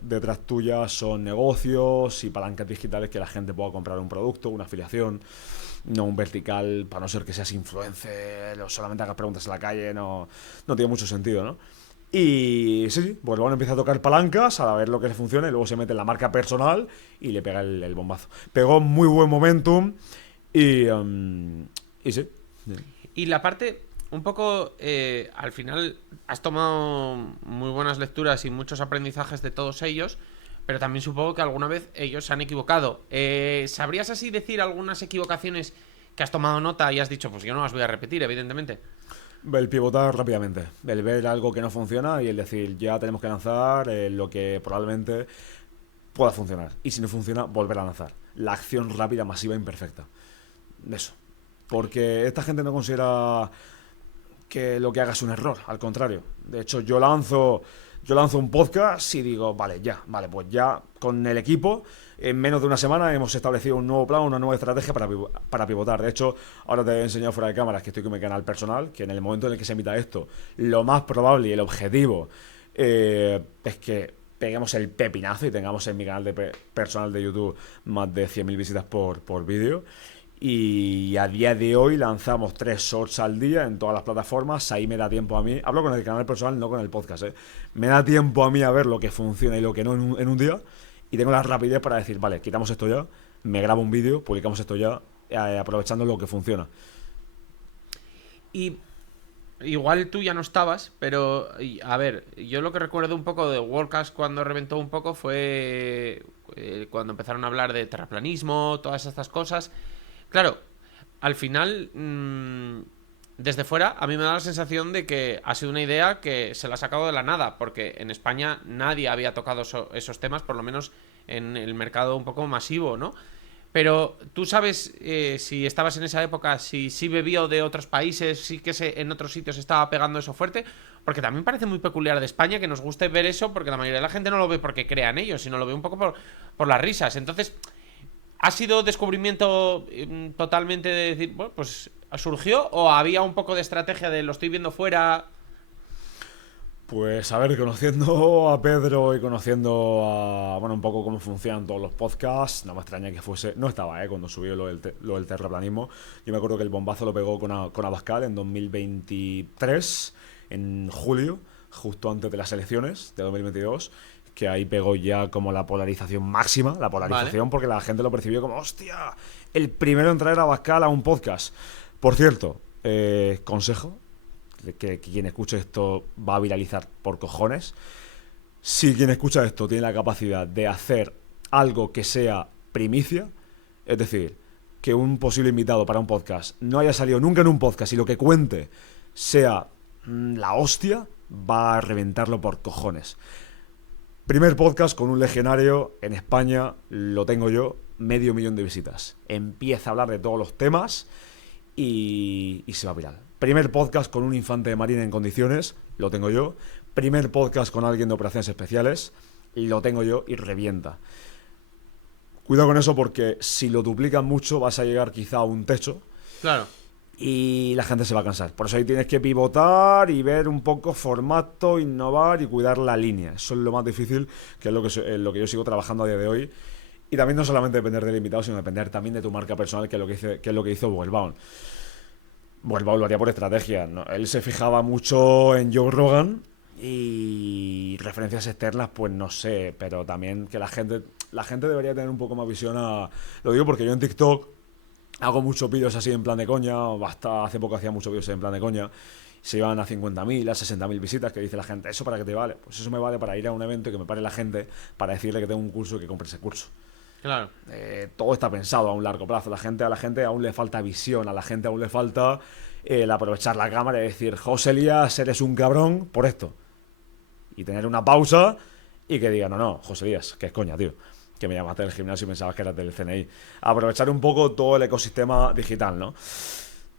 detrás tuya son negocios y palancas digitales que la gente pueda comprar un producto, una afiliación, no un vertical, para no ser que seas influencer o solamente hagas preguntas en la calle, no tiene mucho sentido, ¿no? Y sí, pues luego empieza a tocar palancas a ver lo que le funciona y luego se mete en la marca personal y le pega el bombazo. Pegó muy buen momentum y sí. Y la parte, un poco, al final has tomado muy buenas lecturas y muchos aprendizajes de todos ellos, pero también supongo que alguna vez ellos se han equivocado. ¿Sabrías así decir algunas equivocaciones que has tomado nota y has dicho, pues yo no las voy a repetir, evidentemente? El pivotar rápidamente, el ver algo que no funciona y el decir, ya tenemos que lanzar lo que probablemente pueda funcionar. Y si no funciona, volver a lanzar. La acción rápida, masiva, imperfecta. Eso. Porque esta gente no considera que lo que haga es un error, al contrario. De hecho, yo lanzo un podcast y digo, vale, pues ya con el equipo, en menos de una semana hemos establecido un nuevo plan, una nueva estrategia para pivotar. De hecho, ahora te he enseñado fuera de cámaras que estoy con mi canal personal, que en el momento en el que se emita esto, lo más probable y el objetivo es que peguemos el pepinazo y tengamos en mi canal personal de YouTube más de 100.000 visitas por vídeo. Y a día de hoy lanzamos 3 shorts al día en todas las plataformas. Ahí me da tiempo a mí, hablo con el canal personal, no con el podcast, me da tiempo a mí a ver lo que funciona y lo que no en un día. Y tengo la rapidez para decir, vale, quitamos esto ya, me grabo un vídeo, publicamos esto ya, aprovechando lo que funciona. Y igual tú ya no estabas, pero a ver, yo lo que recuerdo un poco de WordCast cuando reventó un poco fue cuando empezaron a hablar de terraplanismo, todas estas cosas. Claro, al final, desde fuera, a mí me da la sensación de que ha sido una idea que se la ha sacado de la nada, porque en España nadie había tocado esos temas, por lo menos en el mercado un poco masivo, ¿no? Pero tú sabes, si estabas en esa época, si bebió de otros países, sí que en otros sitios estaba pegando eso fuerte, porque también parece muy peculiar de España que nos guste ver eso, porque la mayoría de la gente no lo ve porque crean ellos, sino lo ve un poco por las risas. Entonces, ¿ha sido descubrimiento totalmente de decir, bueno, pues surgió o había un poco de estrategia de lo estoy viendo fuera? Pues a ver, conociendo a Pedro y conociendo un poco cómo funcionan todos los podcasts, no me extraña que fuese, no estaba, cuando subió lo del terraplanismo. Yo me acuerdo que el bombazo lo pegó con Abascal en 2023, en julio, justo antes de las elecciones de 2022, que ahí pegó ya como la polarización máxima, vale. Porque la gente lo percibió como, hostia, el primero en traer a Abascal a un podcast. Por cierto, consejo, que quien escuche esto va a viralizar por cojones. Si quien escucha esto tiene la capacidad de hacer algo que sea primicia, es decir, que un posible invitado para un podcast no haya salido nunca en un podcast y lo que cuente sea la hostia, va a reventarlo por cojones. Primer podcast con un legionario en España, lo tengo yo, 500.000 de visitas. Empieza a hablar de todos los temas y se va viral. Primer podcast con un infante de marina en condiciones, lo tengo yo. Primer podcast con alguien de operaciones especiales, lo tengo yo y revienta. Cuidado con eso porque si lo duplican mucho vas a llegar quizá a un techo. Claro. Y la gente se va a cansar. Por eso ahí tienes que pivotar y ver un poco formato, innovar y cuidar la línea. Eso es lo más difícil, que es lo que yo sigo trabajando a día de hoy. Y también no solamente depender del invitado, sino depender también de tu marca personal, que es lo que hizo Boelbaum. Boelbaum lo haría por estrategia, ¿no? Él se fijaba mucho en Joe Rogan y referencias externas, pues no sé, pero también que la gente debería tener un poco más visión a... Lo digo porque yo en TikTok hago muchos vídeos así en plan de coña, hasta hace poco hacía muchos vídeos en plan de coña, se iban a 50.000, a 60.000 visitas, que dice la gente, ¿eso para qué te vale? Pues eso me vale para ir a un evento y que me pare la gente para decirle que tengo un curso y que compre ese curso. Claro. Todo está pensado a un largo plazo. A la gente aún le falta visión, a la gente aún le falta el aprovechar la cámara y decir, José Elías, eres un cabrón por esto. Y tener una pausa y que diga, no, José Elías, que es coña, tío. que me llamaste del gimnasio y pensabas que eras del CNI. Aprovechar un poco todo el ecosistema digital, ¿no?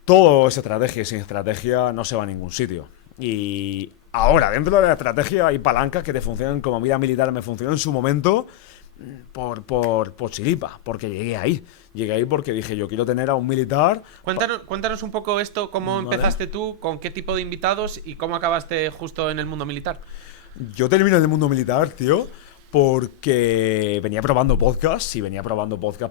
Todo es estrategia y sin estrategia no se va a ningún sitio. Y ahora, dentro de la estrategia hay palancas que te funcionan como a mí la militar me funcionó en su momento por chiripa, porque llegué ahí. Llegué ahí porque dije, yo quiero tener a un militar. Cuéntanos un poco esto, cómo ¿Vale? empezaste tú, con qué tipo de invitados y cómo acabaste justo en el mundo militar. Yo termino en el mundo militar, tío, porque venía probando podcasts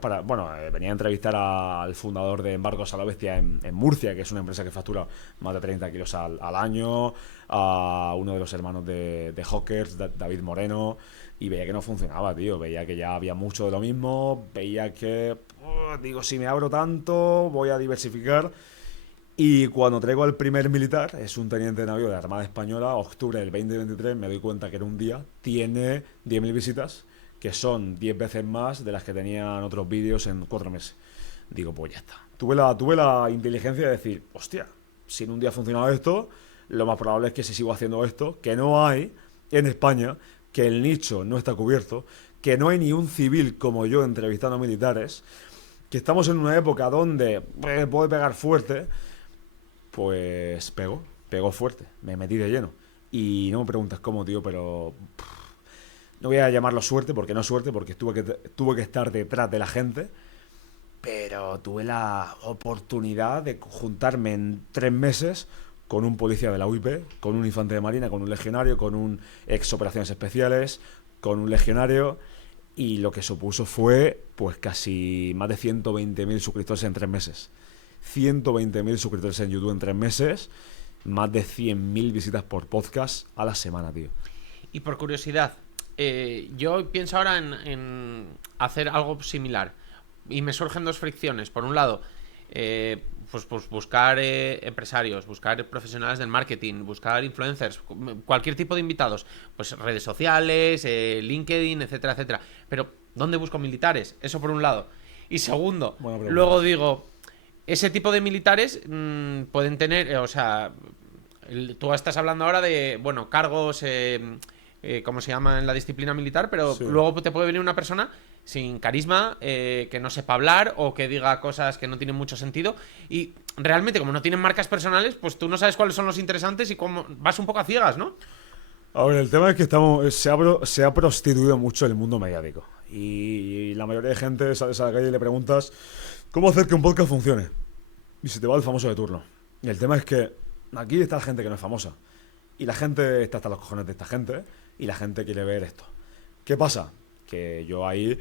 para... Bueno, venía a entrevistar al fundador de Embarcos a la Bestia en Murcia, que es una empresa que factura más de 30 kilos al año, a uno de los hermanos de Hawkers, David Moreno, y veía que no funcionaba, tío. Veía que ya había mucho de lo mismo, veía que... digo, si me abro tanto, voy a diversificar. Y cuando traigo al primer militar, es un teniente de navío de la Armada Española, octubre del 2023, me doy cuenta que en un día tiene 10.000 visitas, que son 10 veces más de las que tenían otros vídeos en 4 meses. Digo, pues ya está. Tuve la inteligencia de decir, hostia, si en un día ha funcionado esto, lo más probable es que si sigo haciendo esto, que no hay en España, que el nicho no está cubierto, que no hay ni un civil como yo entrevistando a militares, que estamos en una época donde puede pegar fuerte. Pues pegó fuerte, me metí de lleno. Y no me preguntas cómo, tío, pero no voy a llamarlo suerte, porque no es suerte, porque tuve que estar detrás de la gente, pero tuve la oportunidad de juntarme en 3 meses con un policía de la UIP, con un infante de marina, con un legionario, con un ex operaciones especiales, con un legionario, y lo que supuso fue pues casi más de 120.000 suscriptores en 3 meses. 120.000 suscriptores en YouTube en 3 meses, más de 100.000 visitas por podcast a la semana, tío. Y por curiosidad, yo pienso ahora en hacer algo similar y me surgen dos fricciones. Por un lado, pues buscar empresarios, buscar profesionales del marketing, buscar influencers, cualquier tipo de invitados, pues redes sociales, LinkedIn, etcétera, etcétera. Pero ¿dónde busco militares? Eso por un lado. Y segundo, luego digo, ese tipo de militares pueden tener, o sea, tú estás hablando ahora de, bueno, cargos, ¿cómo se llama en la disciplina militar? Pero sí, luego te puede venir una persona sin carisma, que no sepa hablar o que diga cosas que no tienen mucho sentido. Y realmente, como no tienen marcas personales, pues tú no sabes cuáles son los interesantes y cómo vas un poco a ciegas, ¿no? A ver, el tema es que se ha prostituido mucho el mundo mediático. Y la mayoría de gente sales a la calle y le preguntas ¿cómo hacer que un podcast funcione? Y se te va el famoso de turno. Y el tema es que aquí está la gente que no es famosa. Y la gente está hasta los cojones de esta gente. Y la gente quiere ver esto. ¿Qué pasa? Que yo ahí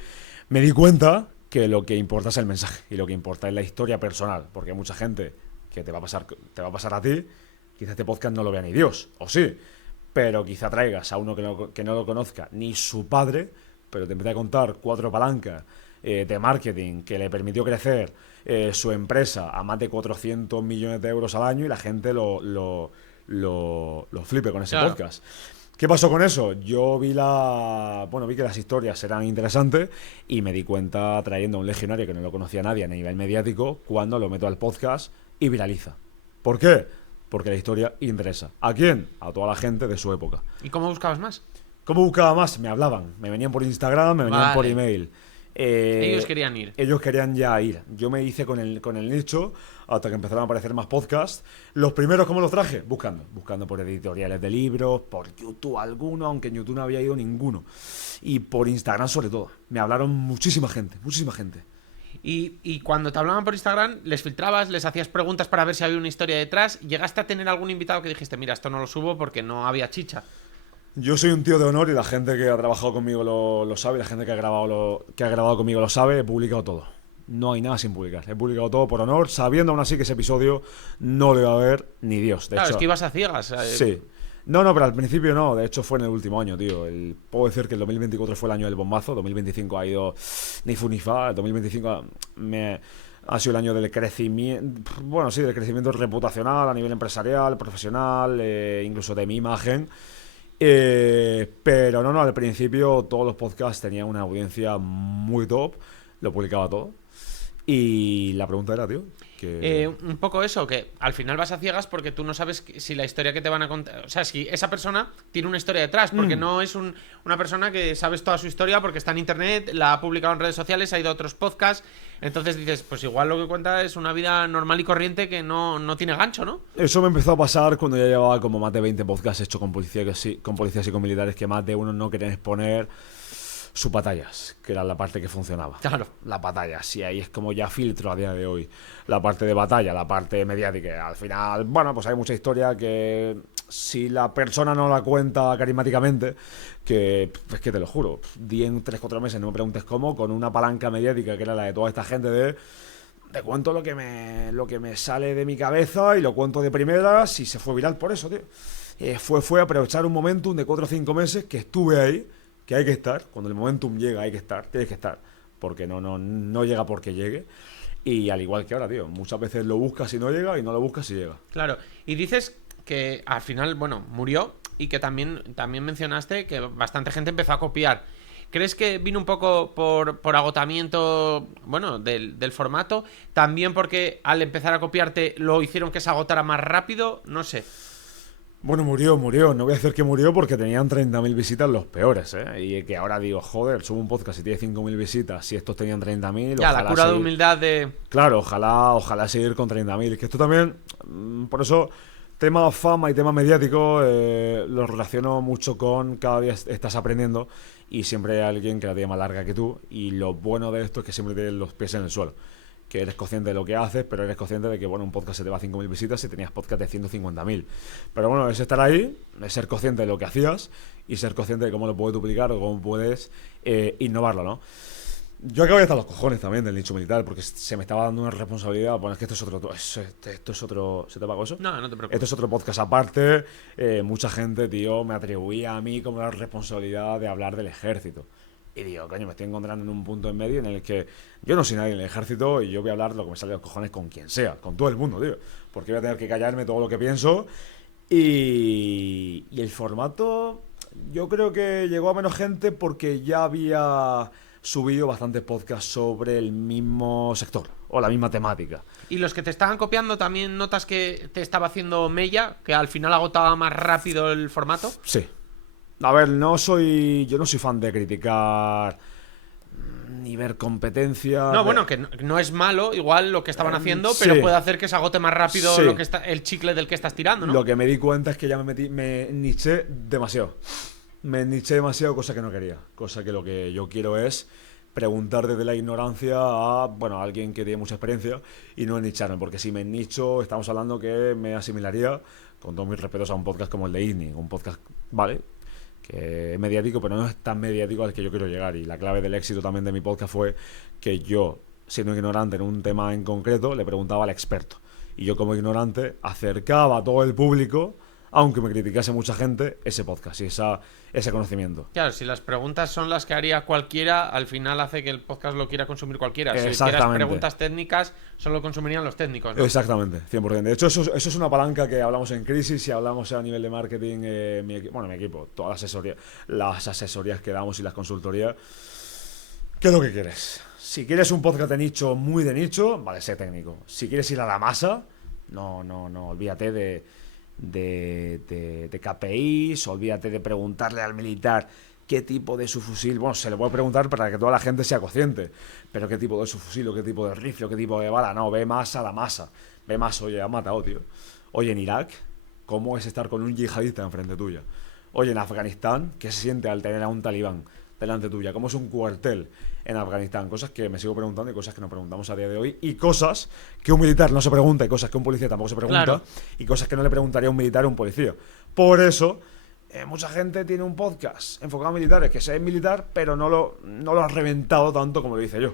me di cuenta que lo que importa es el mensaje. Y lo que importa es la historia personal. Porque hay mucha gente que te va a pasar a ti. Quizá este podcast no lo vea ni Dios. O sí. Pero quizá traigas a uno que no lo conozca ni su padre. Pero te empieza a contar 4 palancas de marketing que le permitió crecer su empresa a más de 400 millones de euros al año y la gente lo flipe con ese podcast. ¿Qué pasó con eso? Yo vi que las historias eran interesantes y me di cuenta trayendo a un legionario que no lo conocía nadie a nivel mediático cuando lo meto al podcast y viraliza. ¿Por qué? Porque la historia interesa. ¿A quién? A toda la gente de su época. ¿Y cómo buscabas más? ¿Cómo buscaba más? Me hablaban. Me venían por Instagram, me venían por email. Ellos querían ir. Ellos querían ya ir. Yo me hice con el nicho hasta que empezaron a aparecer más podcasts. Los primeros, ¿cómo los traje? Buscando por editoriales de libros, por YouTube alguno, aunque en YouTube no había ido ninguno. Y por Instagram sobre todo. Me hablaron muchísima gente. Y cuando te hablaban por Instagram, les filtrabas, les hacías preguntas para ver si había una historia detrás. ¿Llegaste a tener algún invitado que dijiste, mira, esto no lo subo porque no había chicha? Yo soy un tío de honor y la gente que ha trabajado conmigo lo sabe, la gente que ha grabado conmigo lo sabe. He publicado todo. No hay nada sin publicar. He publicado todo por honor, sabiendo aún así que ese episodio no lo iba a ver ni Dios. De hecho, es que ibas a ciegas. Sí. No, pero al principio no. De hecho fue en el último año, tío. Puedo decir que el 2024 fue el año del bombazo. 2025 ha ido ni fu ni fa. El 2025 ha sido el año del crecimiento. Bueno, sí, del crecimiento reputacional a nivel empresarial, profesional, incluso de mi imagen. Pero no, al principio todos los podcasts tenían una audiencia muy top, lo publicaba todo. Y la pregunta era, tío, Un poco eso, que al final vas a ciegas porque tú no sabes si la historia que te van a contar... O sea, si esa persona tiene una historia detrás, porque no es una persona que sabes toda su historia porque está en internet, la ha publicado en redes sociales, ha ido a otros podcasts. Entonces dices, pues igual lo que cuenta es una vida normal y corriente que no tiene gancho, ¿no? Eso me empezó a pasar cuando ya llevaba como más de 20 podcasts hechos con policías y con militares, que más de uno no querían exponer sus batallas, que era la parte que funcionaba. Claro. Las batallas, y ahí es como ya filtro a día de hoy. La parte de batalla, la parte mediática. Al final, bueno, pues hay mucha historia que si la persona no la cuenta carismáticamente, que es que te lo juro, di en 3-4 meses, no me preguntes cómo, con una palanca mediática que era la de toda esta gente de cuento lo que me sale de mi cabeza y lo cuento de primeras y se fue viral por eso, tío. Fue aprovechar un momentum de 4 o 5 meses que estuve ahí, que hay que estar, cuando el momentum llega hay que estar, tienes que estar, porque no llega porque llegue. Y al igual que ahora, tío, muchas veces lo buscas y no llega, y no lo buscas y llega. Claro, y dices que al final, bueno, murió, y que también mencionaste que bastante gente empezó a copiar. ¿Crees que vino un poco por agotamiento, bueno, del formato? También porque al empezar a copiarte lo hicieron que se agotara más rápido, no sé. Bueno, murió. No voy a decir que murió porque tenían 30.000 visitas los peores, ¿eh? Y que ahora digo, joder, subo un podcast y tiene 5.000 visitas. Si estos tenían 30.000, ya, la cura de humildad de... Claro, ojalá seguir con 30.000. Que esto también, por eso, tema fama y tema mediático, lo relaciono mucho con cada día estás aprendiendo y siempre hay alguien que la tiene más larga que tú. Y lo bueno de esto es que siempre tienes los pies en el suelo. Que eres consciente de lo que haces, pero eres consciente de que, bueno, un podcast se te va a 5.000 visitas y tenías podcast de 150.000. Pero bueno, es estar ahí, es ser consciente de lo que hacías y ser consciente de cómo lo puedes duplicar o cómo puedes innovarlo, ¿no? Yo acabo de estar los cojones también del nicho militar, porque se me estaba dando una responsabilidad. Bueno, es que esto es otro... ¿Se te apagó eso? No te preocupes. Esto es otro podcast aparte. Mucha gente, tío, me atribuía a mí como la responsabilidad de hablar del ejército. Y digo, coño, me estoy encontrando en un punto en medio en el que yo no soy nadie en el ejército y yo voy a hablar lo que me sale de los cojones con quien sea, con todo el mundo, tío. Porque voy a tener que callarme todo lo que pienso. Y el formato, yo creo que llegó a menos gente porque ya había subido bastantes podcasts sobre el mismo sector o la misma temática. ¿Y los que te estaban copiando también notas que te estaba haciendo mella? ¿Que al final agotaba más rápido el formato? Sí. A ver, yo no soy fan de criticar ni ver competencia. No, bueno, que no es malo igual lo que estaban haciendo, pero sí, puede hacer que se agote más rápido sí, el chicle del que estás tirando, ¿no? Lo que me di cuenta es que ya me niché demasiado. Me niché demasiado, cosa que no quería. Cosa que lo que yo quiero es preguntar desde la ignorancia a, bueno, a alguien que tiene mucha experiencia y no nicharme, porque si me nicho, estamos hablando que me asimilaría, con todos mis respetos, a un podcast como el de Igni, un podcast, ¿vale?, que es mediático, pero no es tan mediático al que yo quiero llegar. Y la clave del éxito también de mi podcast fue que yo, siendo ignorante en un tema en concreto, le preguntaba al experto. Y yo, como ignorante, acercaba a todo el público, aunque me criticase mucha gente, ese podcast y ese conocimiento. Claro, si las preguntas son las que haría cualquiera, al final hace que el podcast lo quiera consumir cualquiera. Si hicieras preguntas técnicas, solo consumirían los técnicos, ¿no? Exactamente, 100%. De hecho, eso es una palanca que hablamos en Crisis y hablamos a nivel de marketing, mi equipo, todas las asesorías que damos y las consultorías. ¿Qué es lo que quieres? Si quieres un podcast de nicho, muy de nicho, vale, sé técnico. Si quieres ir a la masa, no, olvídate de KPIs, olvídate de preguntarle al militar qué tipo de subfusil. Bueno, se le puede preguntar para que toda la gente sea consciente, pero qué tipo de subfusil o qué tipo de rifle o qué tipo de bala. No, ve más a la masa, ve más, oye, ha matado, tío. Oye, en Irak, ¿cómo es estar con un yihadista enfrente tuya? Oye, en Afganistán, ¿qué se siente al tener a un talibán delante tuya? ¿Cómo es un cuartel en Afganistán? Cosas que me sigo preguntando y cosas que nos preguntamos a día de hoy, y cosas que un militar no se pregunta y cosas que un policía tampoco se pregunta, claro, y cosas que no le preguntaría un militar a un policía. Por eso mucha gente tiene un podcast enfocado a militares, que es militar, pero no lo ha reventado tanto como lo hice yo.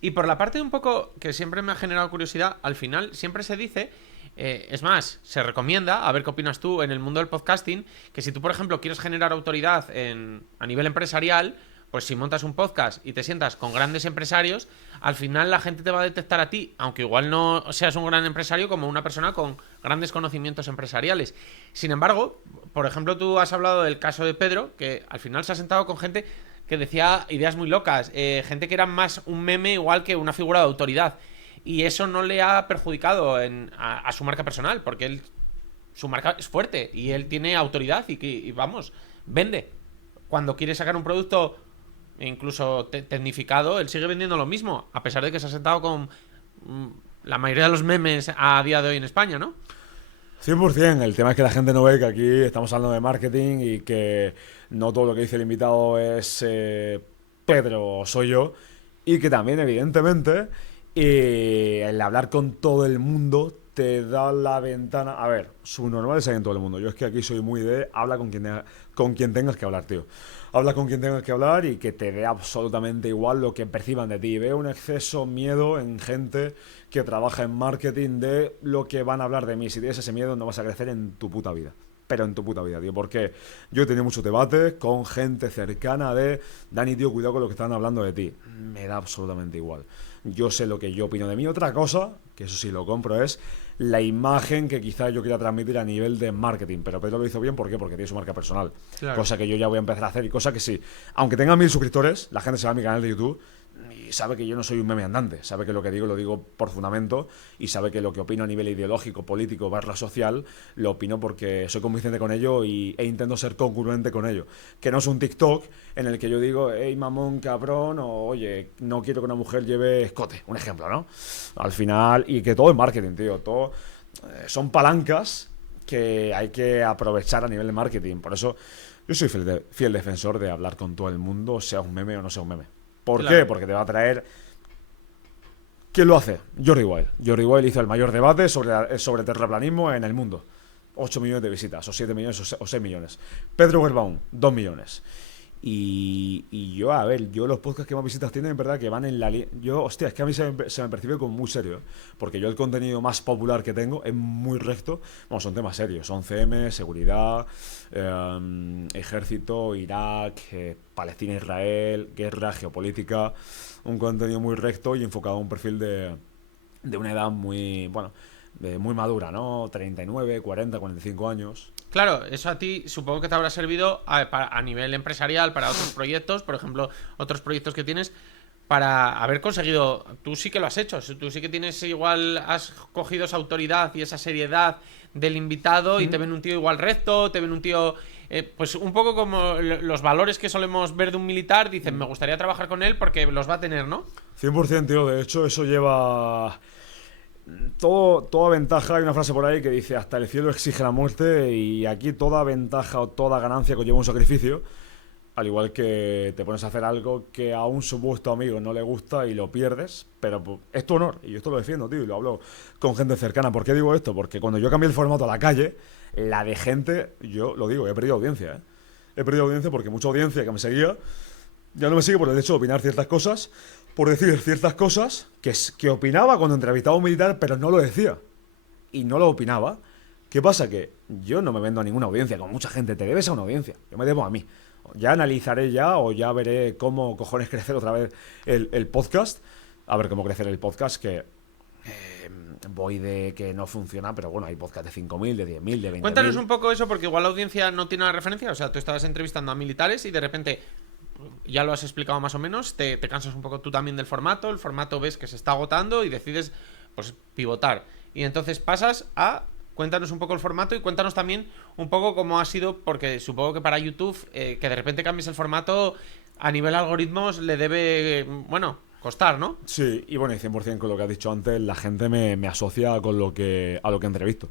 Y por la parte un poco que siempre me ha generado curiosidad, al final siempre se dice, es más, se recomienda, a ver qué opinas tú en el mundo del podcasting, que si tú, por ejemplo, quieres generar autoridad a nivel empresarial, pues si montas un podcast y te sientas con grandes empresarios, al final la gente te va a detectar a ti, aunque igual no seas un gran empresario, como una persona con grandes conocimientos empresariales. Sin embargo, por ejemplo, tú has hablado del caso de Pedro, que al final se ha sentado con gente que decía ideas muy locas, gente que era más un meme igual que una figura de autoridad. y eso no le ha perjudicado a su marca personal, porque su marca es fuerte y él tiene autoridad y vamos, vende. Cuando quiere sacar un producto incluso tecnificado, él sigue vendiendo lo mismo, a pesar de que se ha sentado con la mayoría de los memes a día de hoy en España, ¿no? 100%. El tema es que la gente no ve que aquí estamos hablando de marketing y que no todo lo que dice el invitado es Pedro o soy yo, y que también, evidentemente, el hablar con todo el mundo te da la ventana. A ver, su normal es en todo el mundo. Yo es que aquí soy muy de habla con quien tengas que hablar, tío. Habla con quien tengas que hablar y que te dé absolutamente igual lo que perciban de ti. Veo un exceso miedo en gente que trabaja en marketing de lo que van a hablar de mí. Si tienes ese miedo no vas a crecer en tu puta vida. Pero en tu puta vida, tío. Porque yo he tenido muchos debates con gente cercana de Dani, tío, cuidado con lo que están hablando de ti. Me da absolutamente igual. Yo sé lo que yo opino de mí. Otra cosa, que eso sí lo compro, es la imagen que quizás yo quiera transmitir a nivel de marketing. Pero Pedro lo hizo bien, ¿por qué? Porque tiene su marca personal. Claro. Cosa que yo ya voy a empezar a hacer y cosa que sí. Aunque tenga 1000 suscriptores, la gente se va a mi canal de YouTube y sabe que yo no soy un meme andante. Sabe que lo que digo lo digo por fundamento y sabe que lo que opino a nivel ideológico, político, barra social, lo opino porque soy convincente con ello e intento ser congruente con ello. Que no es un TikTok en el que yo digo, hey, mamón, cabrón, o oye, no quiero que una mujer lleve escote. Un ejemplo, ¿no? Al final, y que todo es marketing, tío. Todo son palancas que hay que aprovechar a nivel de marketing. Por eso yo soy fiel defensor de hablar con todo el mundo, sea un meme o no sea un meme. ¿Por qué? Porque te va a traer... ¿Quién lo hace? Jordi Wild. Jordi Wild hizo el mayor debate sobre terraplanismo en el mundo. 8 millones de visitas, o 7 millones, o 6 millones. Pedro Gerbaum, 2 millones. Y yo, a ver, los podcasts que más visitas tienen, en verdad, que van en la línea... Hostia, es que a mí se me percibe como muy serio, ¿eh? Porque yo el contenido más popular que tengo es muy recto. Bueno, son temas serios, son CM, seguridad, ejército, Irak, Palestina, Israel, guerra, geopolítica. Un contenido muy recto y enfocado a un perfil de una edad muy, bueno, muy madura, ¿no? 39, 40, 45 años. Claro, eso a ti supongo que te habrá servido a nivel empresarial, para otros proyectos, por ejemplo, otros proyectos que tienes, para haber conseguido... Tú sí que lo has hecho, tú sí que tienes igual, has cogido esa autoridad y esa seriedad del invitado y te ven un tío igual recto, te ven un tío... pues un poco como los valores que solemos ver de un militar, dicen, me gustaría trabajar con él porque los va a tener, ¿no? 100%, tío, de hecho eso lleva... Toda ventaja, hay una frase por ahí que dice hasta el cielo exige la muerte, y aquí toda ventaja o toda ganancia conlleva un sacrificio, al igual que te pones a hacer algo que a un supuesto amigo no le gusta y lo pierdes, pero pues, es tu honor, y yo esto lo defiendo, tío, y lo hablo con gente cercana. ¿Por qué digo esto? Porque cuando yo cambié el formato a la calle, la de gente, yo lo digo, he perdido audiencia, ¿eh? He perdido audiencia porque mucha audiencia que me seguía ya no me sigue por el hecho de opinar ciertas cosas, por decir ciertas cosas que opinaba cuando entrevistaba a un militar, pero no lo decía. Y no lo opinaba. ¿Qué pasa? Que yo no me vendo a ninguna audiencia, como mucha gente. Te debes a una audiencia. Yo me debo a mí. Ya analizaré o ya veré cómo cojones crecer otra vez el podcast. A ver cómo crecer el podcast, que voy de que no funciona, pero bueno, hay podcast de 5.000, de 10.000, de 20.000. Cuéntanos un poco eso, porque igual la audiencia no tiene una referencia. O sea, tú estabas entrevistando a militares y de repente... Ya lo has explicado más o menos, te cansas un poco tú también del formato, el formato ves que se está agotando y decides pues pivotar. Y entonces pasas a... Cuéntanos un poco el formato y cuéntanos también un poco cómo ha sido, porque supongo que para YouTube que de repente cambies el formato a nivel algoritmos le debe, bueno, costar, ¿no? Sí, y bueno, y 100% con lo que has dicho antes, la gente me asocia con a lo que entrevisto.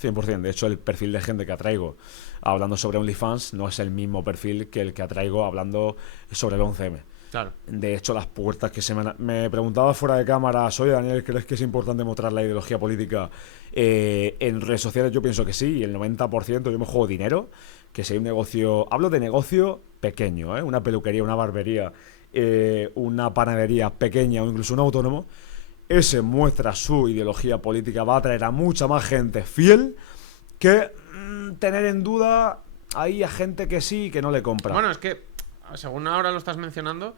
100%. De hecho, el perfil de gente que atraigo hablando sobre OnlyFans no es el mismo perfil que el que atraigo hablando sobre el 11M. Claro. De hecho, las puertas que me preguntaba fuera de cámara, oye, Daniel, ¿crees que es importante mostrar la ideología política en redes sociales? Yo pienso que sí, y el 90% yo me juego dinero, que si hay un negocio... Hablo de negocio pequeño, una peluquería, una barbería, una panadería pequeña o incluso un autónomo. Ese muestra su ideología política, va a atraer a mucha más gente fiel que tener en duda ahí a gente que sí y que no le compra. Bueno, es que, según ahora lo estás mencionando,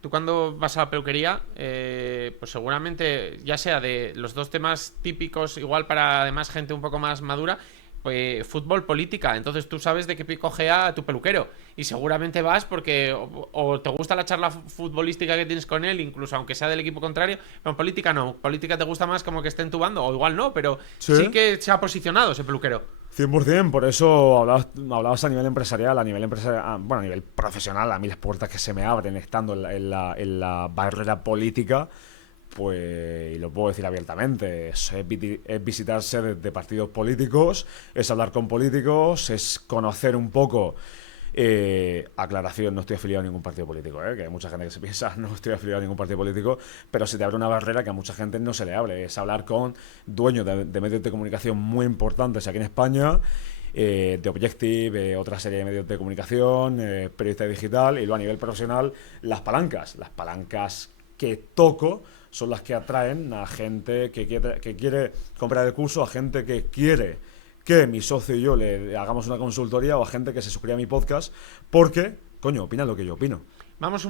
tú cuando vas a la peluquería, pues seguramente, ya sea de los dos temas típicos, igual para además gente un poco más madura, pues, fútbol, política. Entonces tú sabes de qué cojea tu peluquero. Y seguramente vas porque o te gusta la charla futbolística que tienes con él, incluso aunque sea del equipo contrario. Pero en política no. Política te gusta más como que esté en tu bando, o igual no, pero sí que se ha posicionado ese peluquero. 100%, por eso hablabas a nivel empresarial, bueno, a nivel profesional, a mí las puertas que se me abren estando en la barrera política, pues, y lo puedo decir abiertamente, es visitar sedes de partidos políticos, es hablar con políticos, es conocer un poco. Aclaración, no estoy afiliado a ningún partido político, que hay mucha gente que se piensa no estoy afiliado a ningún partido político, pero se te abre una barrera que a mucha gente no se le abre, es hablar con dueños de medios de comunicación muy importantes aquí en España, de Objective, otra serie de medios de comunicación, periodista digital, y luego a nivel profesional las palancas que toco son las que atraen a gente que quiere comprar el curso, a gente que quiere que mi socio y yo le hagamos una consultoría, o a gente que se suscriba a mi podcast porque, coño, opina lo que yo opino. Vamos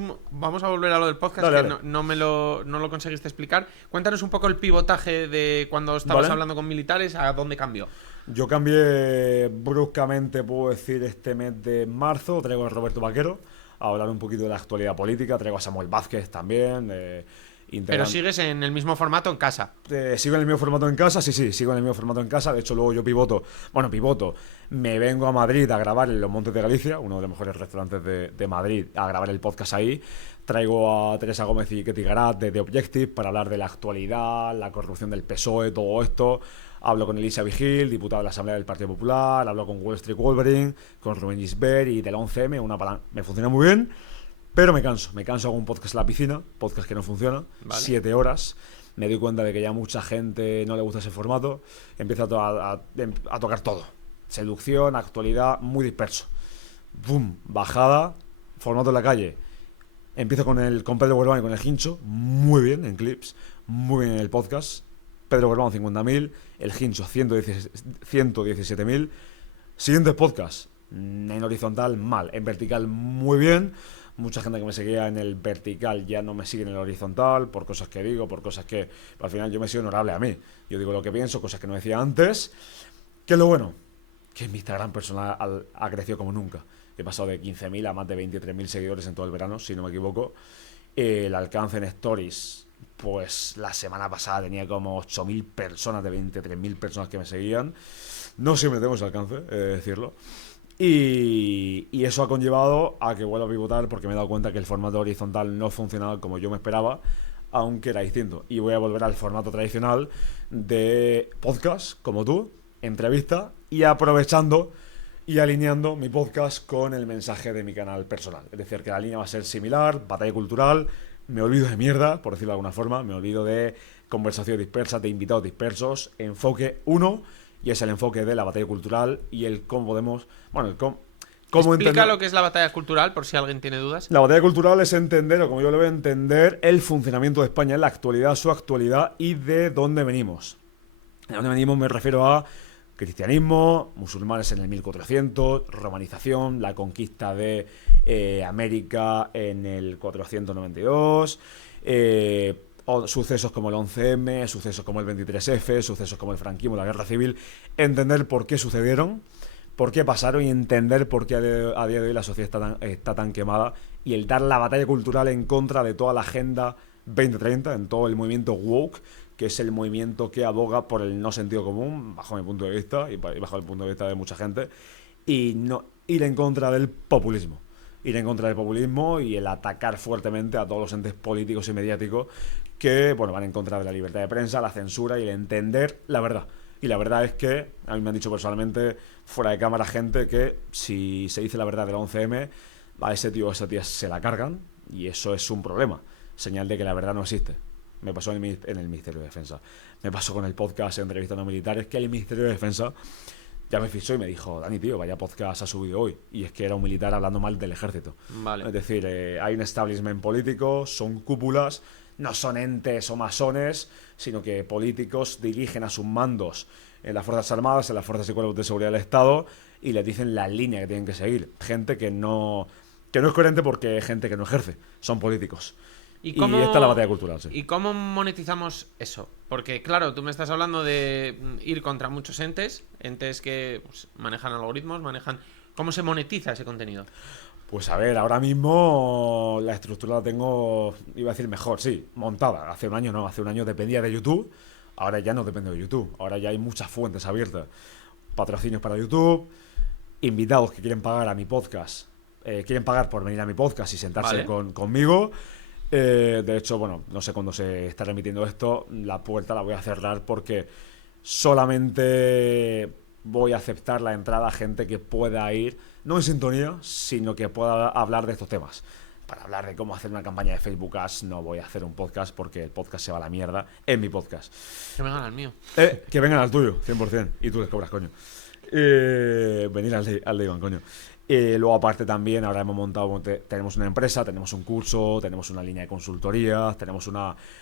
a volver a lo del podcast, dale. No lo conseguiste explicar. Cuéntanos un poco el pivotaje de cuando estabas hablando con militares, ¿a dónde cambió? Yo cambié bruscamente, puedo decir, este mes de marzo. Traigo a Roberto Vaquero a hablar un poquito de la actualidad política. Traigo a Samuel Vázquez también. Pero sigues en el mismo formato en casa. Sigo en el mismo formato en casa, sí, sigo en el mismo formato en casa. De hecho, luego yo pivoto. Me vengo a Madrid a grabar en Los Montes de Galicia, uno de los mejores restaurantes de Madrid, a grabar el podcast ahí. Traigo a Teresa Gómez y Ketty Garat de Objective para hablar de la actualidad, la corrupción del PSOE, todo esto. Hablo con Elisa Vigil, diputada de la Asamblea del Partido Popular. Hablo con Wall Street Wolverine, con Rubén Gisbert y del 11M. Me funciona muy bien. Pero me canso, hago un podcast en la piscina, podcast que no funciona, 7 horas, me doy cuenta de que ya mucha gente no le gusta ese formato, empiezo a tocar todo, seducción, actualidad, muy disperso, boom, bajada, formato en la calle, empiezo con Pedro Guerrero y con el Hincho, muy bien en clips, muy bien en el podcast, Pedro Guerrero 50.000, el Hincho 117.000, siguiente podcast, en horizontal mal, en vertical muy bien. Mucha gente que me seguía en el vertical ya no me sigue en el horizontal, por cosas que digo, por cosas que al final yo me sigo honorable a mí. Yo digo lo que pienso, cosas que no decía antes. Que es lo bueno, que mi Instagram personal ha crecido como nunca. He pasado de 15.000 a más de 23.000 seguidores en todo el verano, si no me equivoco. El alcance en Stories, pues la semana pasada tenía como 8.000 personas, de 23.000 personas que me seguían. No siempre tengo ese alcance, decirlo. Y eso ha conllevado a que vuelva a pivotar, porque me he dado cuenta que el formato horizontal no funcionaba como yo me esperaba, aunque era distinto. Y voy a volver al formato tradicional de podcast, como tú, entrevista, y aprovechando y alineando mi podcast con el mensaje de mi canal personal. Es decir, que la línea va a ser similar, batalla cultural, me olvido de mierda, por decirlo de alguna forma, me olvido de conversaciones dispersas, de invitados dispersos, enfoque uno. Y es el enfoque de la batalla cultural y el cómo podemos... Bueno, cómo explica lo que es la batalla cultural, por si alguien tiene dudas. La batalla cultural es entender, o como yo lo veo, entender el funcionamiento de España en la actualidad, su actualidad y de dónde venimos. De dónde venimos me refiero a cristianismo, musulmanes en el 1400, romanización, la conquista de América en el 492... sucesos como el 11M, sucesos como el 23F, sucesos como el franquismo, la guerra civil, entender por qué sucedieron, por qué pasaron y entender por qué a día de hoy la sociedad está tan quemada, y el dar la batalla cultural en contra de toda la agenda 2030, en todo el movimiento woke, que es el movimiento que aboga por el no sentido común, bajo mi punto de vista y bajo el punto de vista de mucha gente, y no ir en contra del populismo. Ir en contra del populismo y el atacar fuertemente a todos los entes políticos y mediáticos que, bueno, van en contra de la libertad de prensa, la censura y el entender la verdad. Y la verdad es que, a mí me han dicho personalmente, fuera de cámara, gente que si se dice la verdad del 11M, a ese tío o a esa tía se la cargan, y eso es un problema. Señal de que la verdad no existe. Me pasó en el Ministerio de Defensa. Me pasó con el podcast entrevistando a militares, que el Ministerio de Defensa ya me fichó y me dijo: Dani, tío, vaya podcast ha subido hoy. Y es que era un militar hablando mal del ejército. Vale. Es decir, hay un establishment político, son cúpulas, no son entes o masones, sino que políticos dirigen a sus mandos en las Fuerzas Armadas, en las Fuerzas y Cuerpos de Seguridad del Estado, y les dicen la línea que tienen que seguir. Gente que no es coherente, porque hay gente que no ejerce, son políticos. Y esta es la batalla cultural, sí. ¿Y cómo monetizamos eso? Porque, claro, tú me estás hablando de ir contra muchos entes que pues, manejan algoritmos, ¿Cómo se monetiza ese contenido? Pues a ver, ahora mismo la estructura la tengo, iba a decir mejor, sí, montada. Hace un año no, hace un año dependía de YouTube, ahora ya no depende de YouTube. Ahora ya hay muchas fuentes abiertas. Patrocinios para YouTube, invitados que quieren pagar a mi podcast, quieren pagar por venir a mi podcast y sentarse conmigo. De hecho, bueno, no sé cuándo se está remitiendo esto, la puerta la voy a cerrar porque solamente voy a aceptar la entrada a gente que pueda ir, no en sintonía, sino que pueda hablar de estos temas. Para hablar de cómo hacer una campaña de Facebook Ads no voy a hacer un podcast porque el podcast se va a la mierda en mi podcast. Que vengan al mío. Que vengan al tuyo, 100%. Y tú les cobras, coño. Venir al de Iván, coño. Luego aparte también ahora hemos montado, tenemos una empresa, tenemos un curso, tenemos una línea de consultoría, tenemos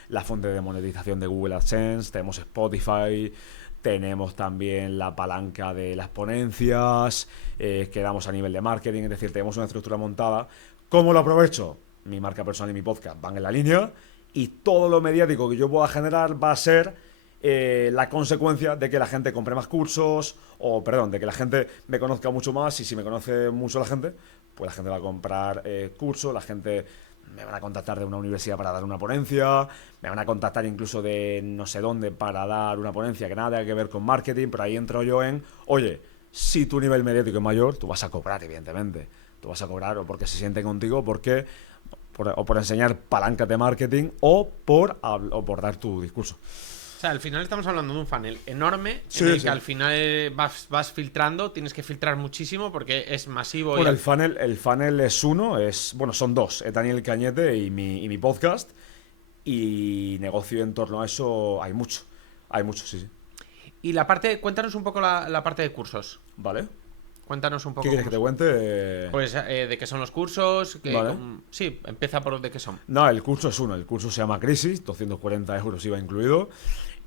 la fuente de monetización de Google AdSense, tenemos Spotify, tenemos también la palanca de las ponencias que damos a nivel de marketing, es decir, tenemos una estructura montada. ¿Cómo lo aprovecho? Mi marca personal y mi podcast van en la línea y todo lo mediático que yo pueda generar va a ser la consecuencia de que la gente compre más cursos de que la gente me conozca mucho más y si me conoce mucho la gente, pues la gente va a comprar cursos, la gente me van a contactar de una universidad para dar una ponencia, me van a contactar incluso de no sé dónde para dar una ponencia que nada tenga que ver con marketing, pero ahí entro yo oye, si tu nivel mediático es mayor, tú vas a cobrar, evidentemente. Tú vas a cobrar o porque se sienten contigo, o por enseñar palancas de marketing o por dar tu discurso. O sea, al final estamos hablando de un funnel enorme en el que al final vas filtrando, tienes que filtrar muchísimo porque es masivo. Bueno, el funnel es uno, son dos, Daniel Cañete y mi podcast, y negocio en torno a eso hay mucho, sí. Y cuéntanos un poco la parte de cursos. Vale. Cuéntanos un poco. ¿Qué quieres que te cuente? Pues de qué son los cursos. Vale. Sí, empieza por de qué son. No, el curso es uno. El curso se llama Crisis, 240 euros IVA incluido.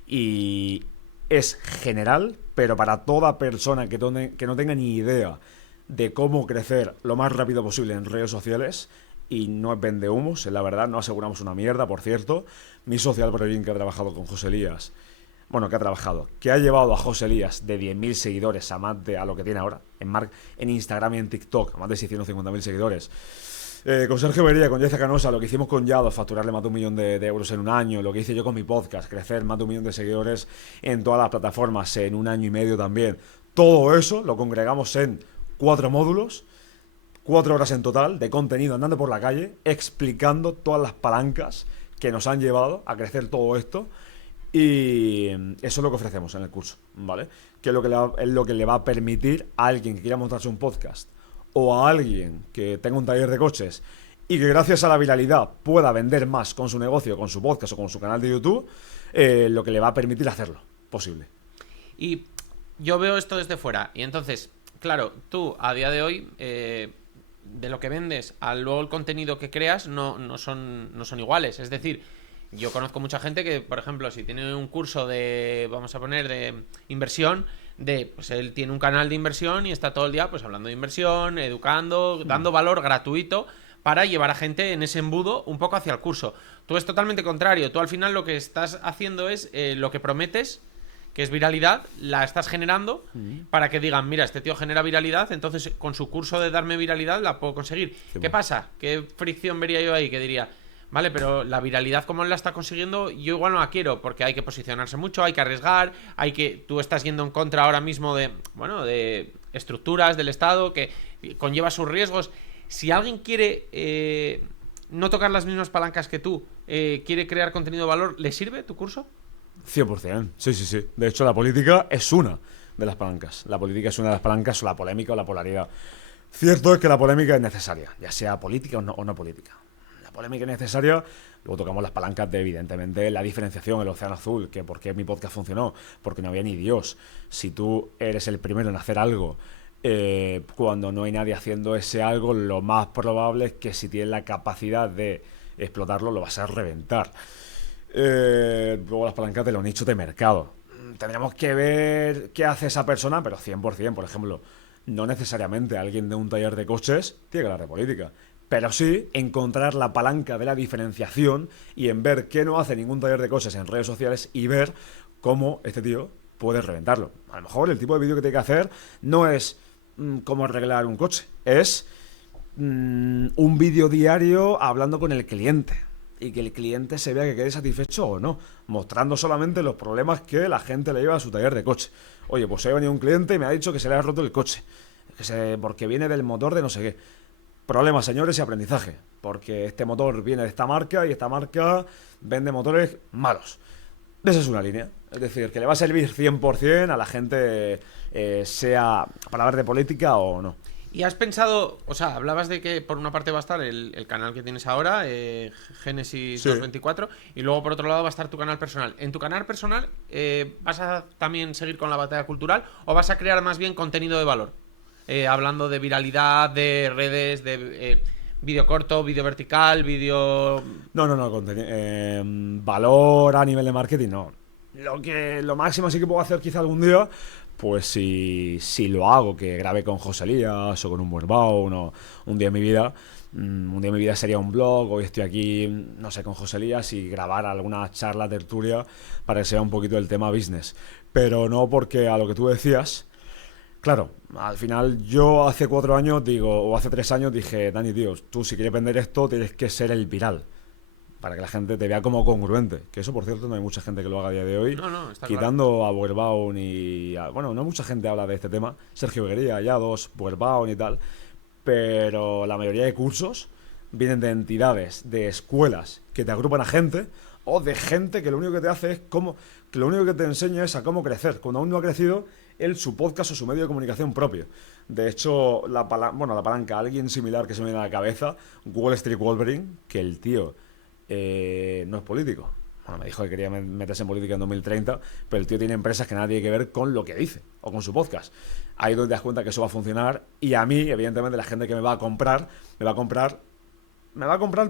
Y es general, pero para toda persona que no tenga ni idea de cómo crecer lo más rápido posible en redes sociales. Y no es vendehumos, es la verdad, no aseguramos una mierda, por cierto. Mi social Projin, que ha trabajado con José Elías. Bueno, que ha llevado a José Elías de 10.000 seguidores a más de a lo que tiene ahora en Instagram y en TikTok, a más de 650.000 seguidores. Con Sergio Bería, con Yeza Canosa, lo que hicimos con Yado, facturarle más de 1 millón de euros en un año, lo que hice yo con mi podcast, crecer más de 1 millón de seguidores en todas las plataformas en 1 año y medio también. Todo eso lo congregamos en 4 módulos, 4 horas en total de contenido andando por la calle, explicando todas las palancas que nos han llevado a crecer todo esto. Y eso es lo que ofrecemos en el curso, ¿vale? Que es lo que le va a permitir a alguien que quiera montarse un podcast o a alguien que tenga un taller de coches y que gracias a la viralidad pueda vender más con su negocio, con su podcast o con su canal de YouTube, lo que le va a permitir hacerlo posible. Y yo veo esto desde fuera y entonces, claro, tú a día de hoy de lo que vendes a luego el contenido que creas no son iguales, es decir, yo conozco mucha gente que, por ejemplo, si tiene un curso de inversión, pues él tiene un canal de inversión y está todo el día pues hablando de inversión, educando, dando valor gratuito para llevar a gente en ese embudo un poco hacia el curso. Tú es totalmente contrario, tú al final lo que estás haciendo es lo que prometes, que es viralidad, la estás generando para que digan, mira, este tío genera viralidad, entonces con su curso de darme viralidad la puedo conseguir. Sí, ¿qué pasa? ¿Qué fricción vería yo ahí? Que diría... Vale, pero la viralidad como él la está consiguiendo, yo igual no la quiero, porque hay que posicionarse mucho, hay que arriesgar, tú estás yendo en contra ahora mismo de estructuras del Estado, que conlleva sus riesgos. Si alguien quiere no tocar las mismas palancas que tú, quiere crear contenido de valor, ¿le sirve tu curso? 100%, sí. De hecho, la política es una de las palancas. La política es una de las palancas, o la polémica o la polaridad. Cierto es que la polémica es necesaria, ya sea política o no política. Polémica necesaria. Luego tocamos las palancas de, evidentemente, la diferenciación, el océano azul, que por qué mi podcast funcionó, porque no había ni Dios. Si tú eres el primero en hacer algo cuando no hay nadie haciendo ese algo, lo más probable es que si tienes la capacidad de explotarlo, lo vas a reventar. Luego las palancas de los nichos de mercado. Tendríamos que ver qué hace esa persona, pero 100%, por ejemplo, no necesariamente alguien de un taller de coches tiene que hablar de política. pero sí encontrar la palanca de la diferenciación y en ver qué no hace ningún taller de coches en redes sociales y ver cómo este tío puede reventarlo. A lo mejor el tipo de vídeo que tiene que hacer no es cómo arreglar un coche, es un vídeo diario hablando con el cliente y que el cliente se vea que quede satisfecho o no, mostrando solamente los problemas que la gente le lleva a su taller de coche. Oye, pues hoy ha venido un cliente y me ha dicho que se le ha roto el coche, porque viene del motor de no sé qué. Problemas, señores, y aprendizaje, porque este motor viene de esta marca y esta marca vende motores malos. Esa es una línea. Es decir, que le va a servir 100% a la gente, sea para hablar de política o no. ¿Y has pensado, o sea, hablabas de que por una parte va a estar el canal que tienes ahora, Génesis 224, y luego por otro lado va a estar tu canal personal? ¿En tu canal personal vas a también seguir con la batalla cultural o vas a crear más bien contenido de valor? Hablando de viralidad, de redes, de vídeo corto, vídeo vertical, vídeo... No, valor a nivel de marketing, no. Lo máximo sí que puedo hacer quizá algún día, pues si lo hago, que grabe con José Elías o con un Buerbao, no, un día en mi vida. Un día en mi vida sería un blog, hoy estoy aquí, no sé, con José Elías y grabar alguna charla, tertulia, para que sea un poquito el tema business. Pero no porque a lo que tú decías... Claro, al final yo hace 4 años o hace 3 años dije, Dani, tío, tú si quieres vender esto tienes que ser el viral, para que la gente te vea como congruente. Que eso, por cierto, no hay mucha gente que lo haga a día de hoy. No, está quitando claro. a Buerbaun bueno, no mucha gente habla de este tema. Sergio Beguería, Yados, Buerbaun y tal. Pero la mayoría de cursos vienen de entidades, de escuelas que te agrupan a gente, o de gente que lo único que te hace es que lo único que te enseña es a cómo crecer. Cuando aún no ha crecido su podcast o su medio de comunicación propio. De hecho, la palanca, alguien similar que se me viene a la cabeza, Wall Street Wolverine, que el tío no es político. Bueno, me dijo que quería meterse en política en 2030, pero el tío tiene empresas que nada tiene que ver con lo que dice o con su podcast. Ahí donde te das cuenta que eso va a funcionar, y a mí, evidentemente, la gente que me va a comprar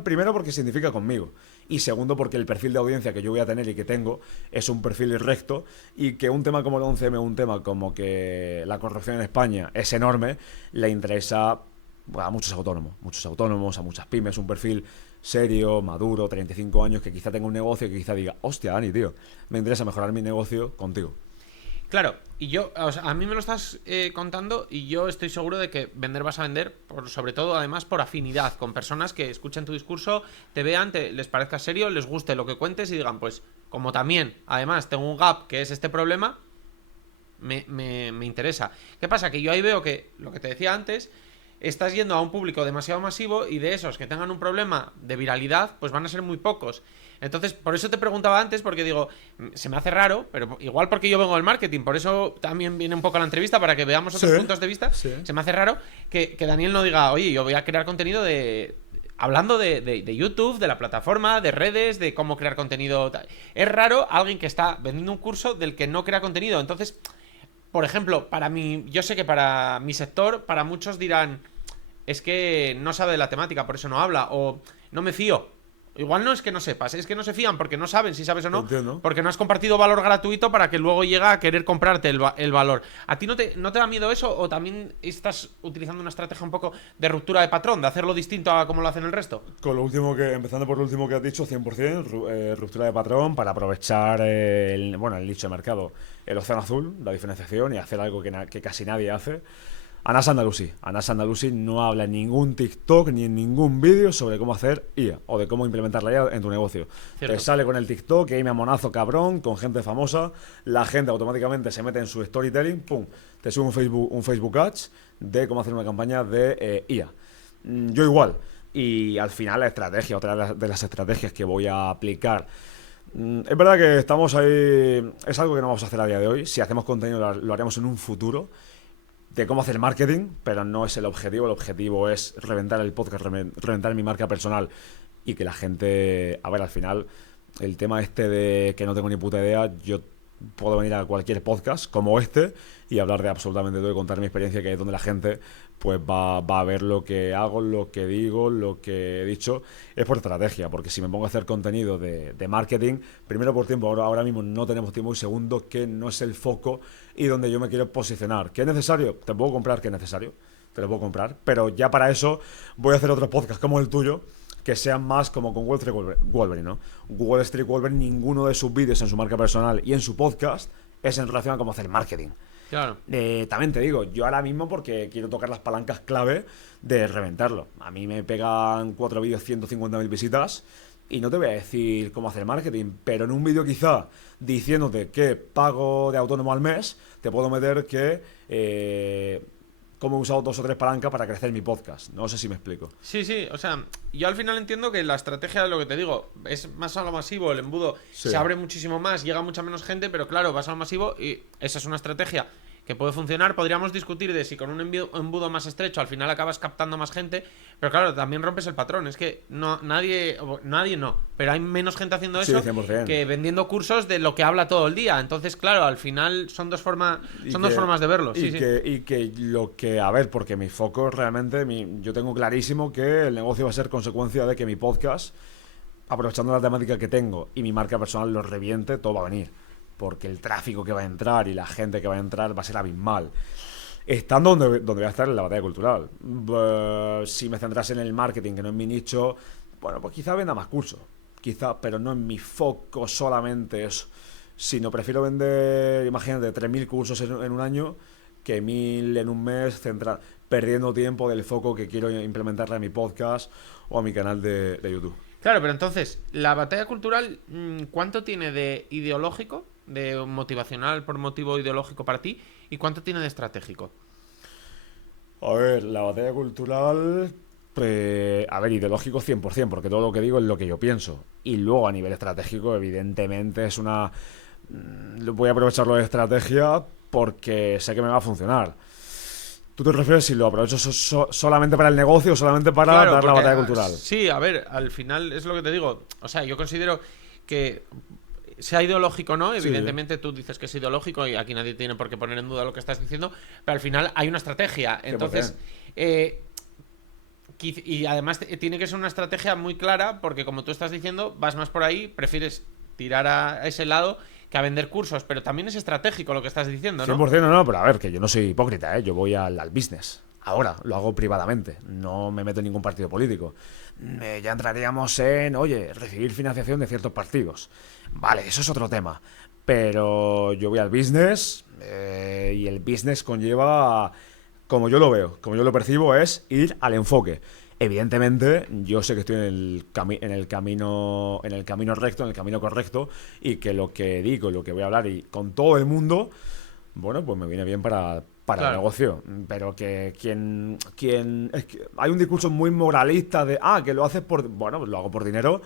primero porque se identifica conmigo, y segundo porque el perfil de audiencia que yo voy a tener y que tengo es un perfil recto, y que un tema como el 11M, un tema como que la corrupción en España es enorme, le interesa a muchos autónomos, a muchas pymes, un perfil serio, maduro, 35 años, que quizá tenga un negocio, que quizá diga, hostia, Dani, tío, me interesa mejorar mi negocio contigo. Claro, y yo, o sea, a mí me lo estás contando y yo estoy seguro de que vender vas a vender, sobre todo además por afinidad, con personas que escuchen tu discurso, te vean, les parezca serio, les guste lo que cuentes y digan, pues, como también, además, tengo un gap que es este problema, me interesa. ¿Qué pasa? Que yo ahí veo que, lo que te decía antes, estás yendo a un público demasiado masivo y de esos que tengan un problema de viralidad, pues van a ser muy pocos. Entonces, por eso te preguntaba antes, porque digo, se me hace raro, pero igual porque yo vengo del marketing, por eso también viene un poco la entrevista, para que veamos otros puntos de vista. Sí. Se me hace raro que Daniel no diga, oye, yo voy a crear contenido hablando de YouTube, de la plataforma, de redes, de cómo crear contenido. Es raro alguien que está vendiendo un curso del que no crea contenido. Entonces, por ejemplo, yo sé que para mi sector, para muchos dirán, es que no sabe de la temática, por eso no habla, o no me fío. Igual no es que no sepas, es que no se fían porque no saben si sabes o no. Entiendo. Porque no has compartido valor gratuito para que luego llegue a querer comprarte el valor. ¿A ti no te da miedo eso, o también estás utilizando una estrategia un poco de ruptura de patrón, de hacerlo distinto a como lo hacen el resto? Empezando por lo último que has dicho, 100%, ruptura de patrón, para aprovechar el nicho de mercado, el océano azul, la diferenciación, y hacer algo que casi nadie hace. Anas Andalusi no habla en ningún TikTok ni en ningún vídeo sobre cómo hacer IA o de cómo implementar la IA en tu negocio. Cierto. Te sale con el TikTok, que ahí me amonazo cabrón, con gente famosa, la gente automáticamente se mete en su storytelling, pum, te sube un Facebook Ads de cómo hacer una campaña de IA. Yo igual. Y al final otra de las estrategias que voy a aplicar, es verdad que estamos ahí, es algo que no vamos a hacer a día de hoy. Si hacemos contenido lo haremos en un futuro, de cómo hacer marketing, pero no es el objetivo. El objetivo es reventar el podcast, reventar mi marca personal, y que la gente... A ver, al final, el tema este de que no tengo ni puta idea, yo puedo venir a cualquier podcast como este y hablar de absolutamente todo y contar mi experiencia, que es donde la gente pues va a ver lo que hago, lo que digo, lo que he dicho. Es por estrategia, porque si me pongo a hacer contenido de marketing, primero por tiempo, ahora mismo no tenemos tiempo, y segundo que no es el foco y donde yo me quiero posicionar. ¿Qué es necesario? Te puedo comprar que es necesario. te lo puedo comprar. Pero ya para eso voy a hacer otros podcasts como el tuyo, que sean más como con Wall Street Wolverine, ¿no? Wall Street Wolverine, ninguno de sus vídeos en su marca personal y en su podcast es en relación a cómo hacer marketing. Claro. También te digo, yo ahora mismo porque quiero tocar las palancas clave de reventarlo. A mí me pegan 4 vídeos 150.000 visitas y no te voy a decir cómo hacer marketing, pero en un vídeo quizá diciéndote que pago de autónomo al mes, te puedo meter que cómo he usado 2 o 3 palancas para crecer mi podcast. No sé si me explico. Sí, o sea, yo al final entiendo que la estrategia de lo que te digo es más a lo masivo, el embudo se abre muchísimo más, llega mucha menos gente, pero claro, vas a lo masivo y esa es una estrategia que puede funcionar. Podríamos discutir de si con un embudo más estrecho al final acabas captando más gente, pero claro, también rompes el patrón. Es que nadie no, pero hay menos gente haciendo eso que vendiendo cursos de lo que habla todo el día. Entonces, claro, al final son dos formas de verlo. Y que lo que, a ver, porque mi foco realmente, yo tengo clarísimo que el negocio va a ser consecuencia de que mi podcast, aprovechando la temática que tengo y mi marca personal, lo reviente, todo va a venir. Porque el tráfico que va a entrar y la gente que va a entrar va a ser abismal. Estando donde voy a estar en la batalla cultural. Si me centrase en el marketing, que no es mi nicho, bueno, pues quizá venda más cursos. Quizá, pero no en mi foco solamente eso. Sino prefiero vender, imagínate, 3.000 cursos en un año que 1.000 en un mes, perdiendo tiempo del foco que quiero implementarle a mi podcast o a mi canal de YouTube. Claro, pero entonces, la batalla cultural, ¿cuánto tiene de ideológico, de motivacional por motivo ideológico para ti, y cuánto tiene de estratégico? A ver, la batalla cultural, a ver, ideológico 100%, porque todo lo que digo es lo que yo pienso. Y luego a nivel estratégico, evidentemente es una... Voy a aprovecharlo de estrategia porque sé que me va a funcionar. ¿Tú te refieres si lo aprovecho solamente para el negocio o solamente para dar la batalla cultural? Sí, a ver, al final es lo que te digo. O sea, yo considero que sea ideológico o no, evidentemente tú dices que es ideológico y aquí nadie tiene por qué poner en duda lo que estás diciendo, pero al final hay una estrategia. Entonces, y además tiene que ser una estrategia muy clara porque como tú estás diciendo, vas más por ahí, prefieres tirar a ese lado que a vender cursos, pero también es estratégico lo que estás diciendo, ¿no? 100% no, pero a ver, que yo no soy hipócrita, yo voy al business. Ahora, lo hago privadamente, no me meto en ningún partido político. Ya entraríamos en, oye, recibir financiación de ciertos partidos. Vale, eso es otro tema. Pero yo voy al business y el business conlleva, como yo lo veo, como yo lo percibo, es ir al enfoque. Evidentemente, yo sé que estoy en el camino recto, en el camino correcto, y que lo que digo, lo que voy a hablar y con todo el mundo, bueno, pues me viene bien para el negocio. Pero que es que hay un discurso muy moralista de, que lo haces por, bueno, pues lo hago por dinero,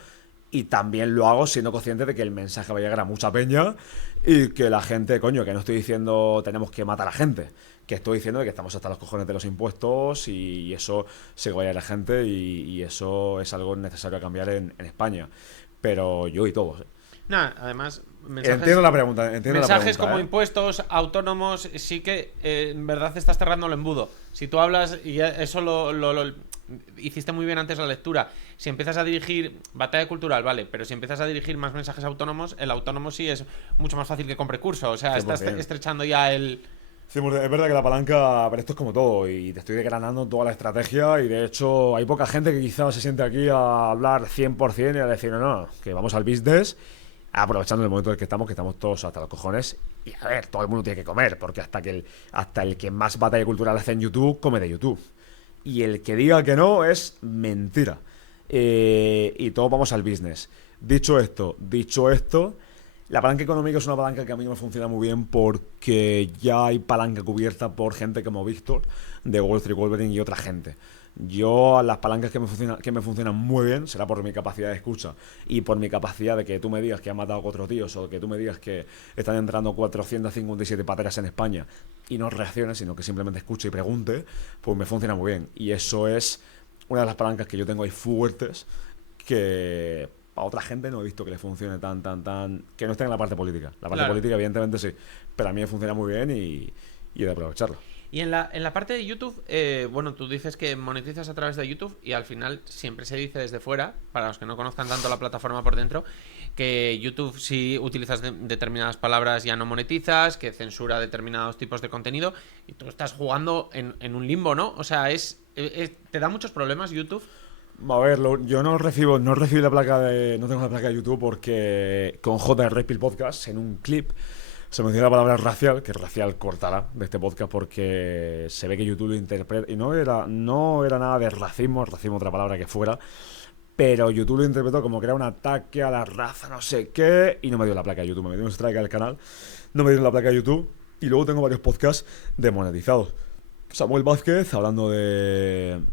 y también lo hago siendo consciente de que el mensaje va a llegar a mucha peña y que la gente, coño, que no estoy diciendo tenemos que matar a la gente, que estoy diciendo que estamos hasta los cojones de los impuestos y eso se va a ir a la gente y eso es algo necesario a cambiar en España. Pero yo y todos. Nada, además... Entiendo la pregunta. Mensajes como impuestos, autónomos, sí que en verdad estás cerrando el embudo. Si tú hablas, y eso lo hiciste muy bien antes la lectura, si empiezas a dirigir batalla cultural, vale, pero si empiezas a dirigir más mensajes autónomos, el autónomo sí es mucho más fácil que compre curso. O sea, 100%. Estás estrechando ya el... Sí, es verdad que la palanca, pero esto es como todo y te estoy desgranando toda la estrategia y de hecho hay poca gente que quizás se siente aquí a hablar 100% y a decir no, que vamos al business, aprovechando el momento en el que estamos todos hasta los cojones y a ver, todo el mundo tiene que comer porque hasta el que más batalla cultural hace en YouTube come de YouTube y el que diga que no es mentira y todos vamos al business. Dicho esto, la palanca económica es una palanca que a mí no me funciona muy bien porque ya hay palanca cubierta por gente como Víctor de Wall Street Wolverine y otra gente. Yo las palancas que me funcionan muy bien será por mi capacidad de escucha y por mi capacidad de que tú me digas que han matado a 4 tíos o que tú me digas que están entrando 457 pateras en España y no reacciones, sino que simplemente escuche y pregunte, pues me funciona muy bien. Y eso es una de las palancas que yo tengo ahí fuertes que... a otra gente no he visto que le funcione tan que no esté en la parte política. La parte política evidentemente sí, pero a mí me funciona muy bien y he de aprovecharlo. Y en la parte de YouTube, bueno, tú dices que monetizas a través de YouTube y al final siempre se dice desde fuera, para los que no conozcan tanto la plataforma por dentro, que YouTube si utilizas determinadas palabras ya no monetizas, que censura determinados tipos de contenido y tú estás jugando en un limbo, ¿no? O sea, ¿te da muchos problemas YouTube? A ver, yo no recibo no tengo la placa de YouTube porque con JR Pil Podcast en un clip se menciona la palabra racial, que racial cortará de este podcast porque se ve que YouTube lo interpreta y no era nada de racismo otra palabra que fuera, pero YouTube lo interpretó como que era un ataque a la raza, no sé qué, y no me dio la placa de YouTube, me dio un strike al canal, no me dio la placa de YouTube y luego tengo varios podcasts demonetizados. Samuel Vázquez hablando del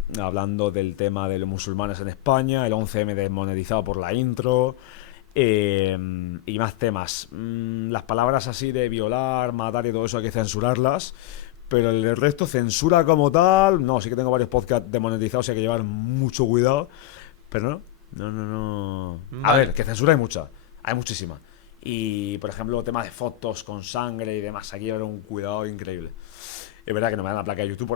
tema de los musulmanes en España, el 11M desmonetizado por la intro, y más temas. Las palabras así de violar, matar y todo eso hay que censurarlas, pero el resto, censura como tal, no, sí que tengo varios podcasts demonetizados y hay que llevar mucho cuidado, pero no. A ver, que censura hay muchísima. Y, por ejemplo, temas de fotos con sangre y demás, aquí hay que llevar un cuidado increíble. Es verdad que no me dan la placa de YouTube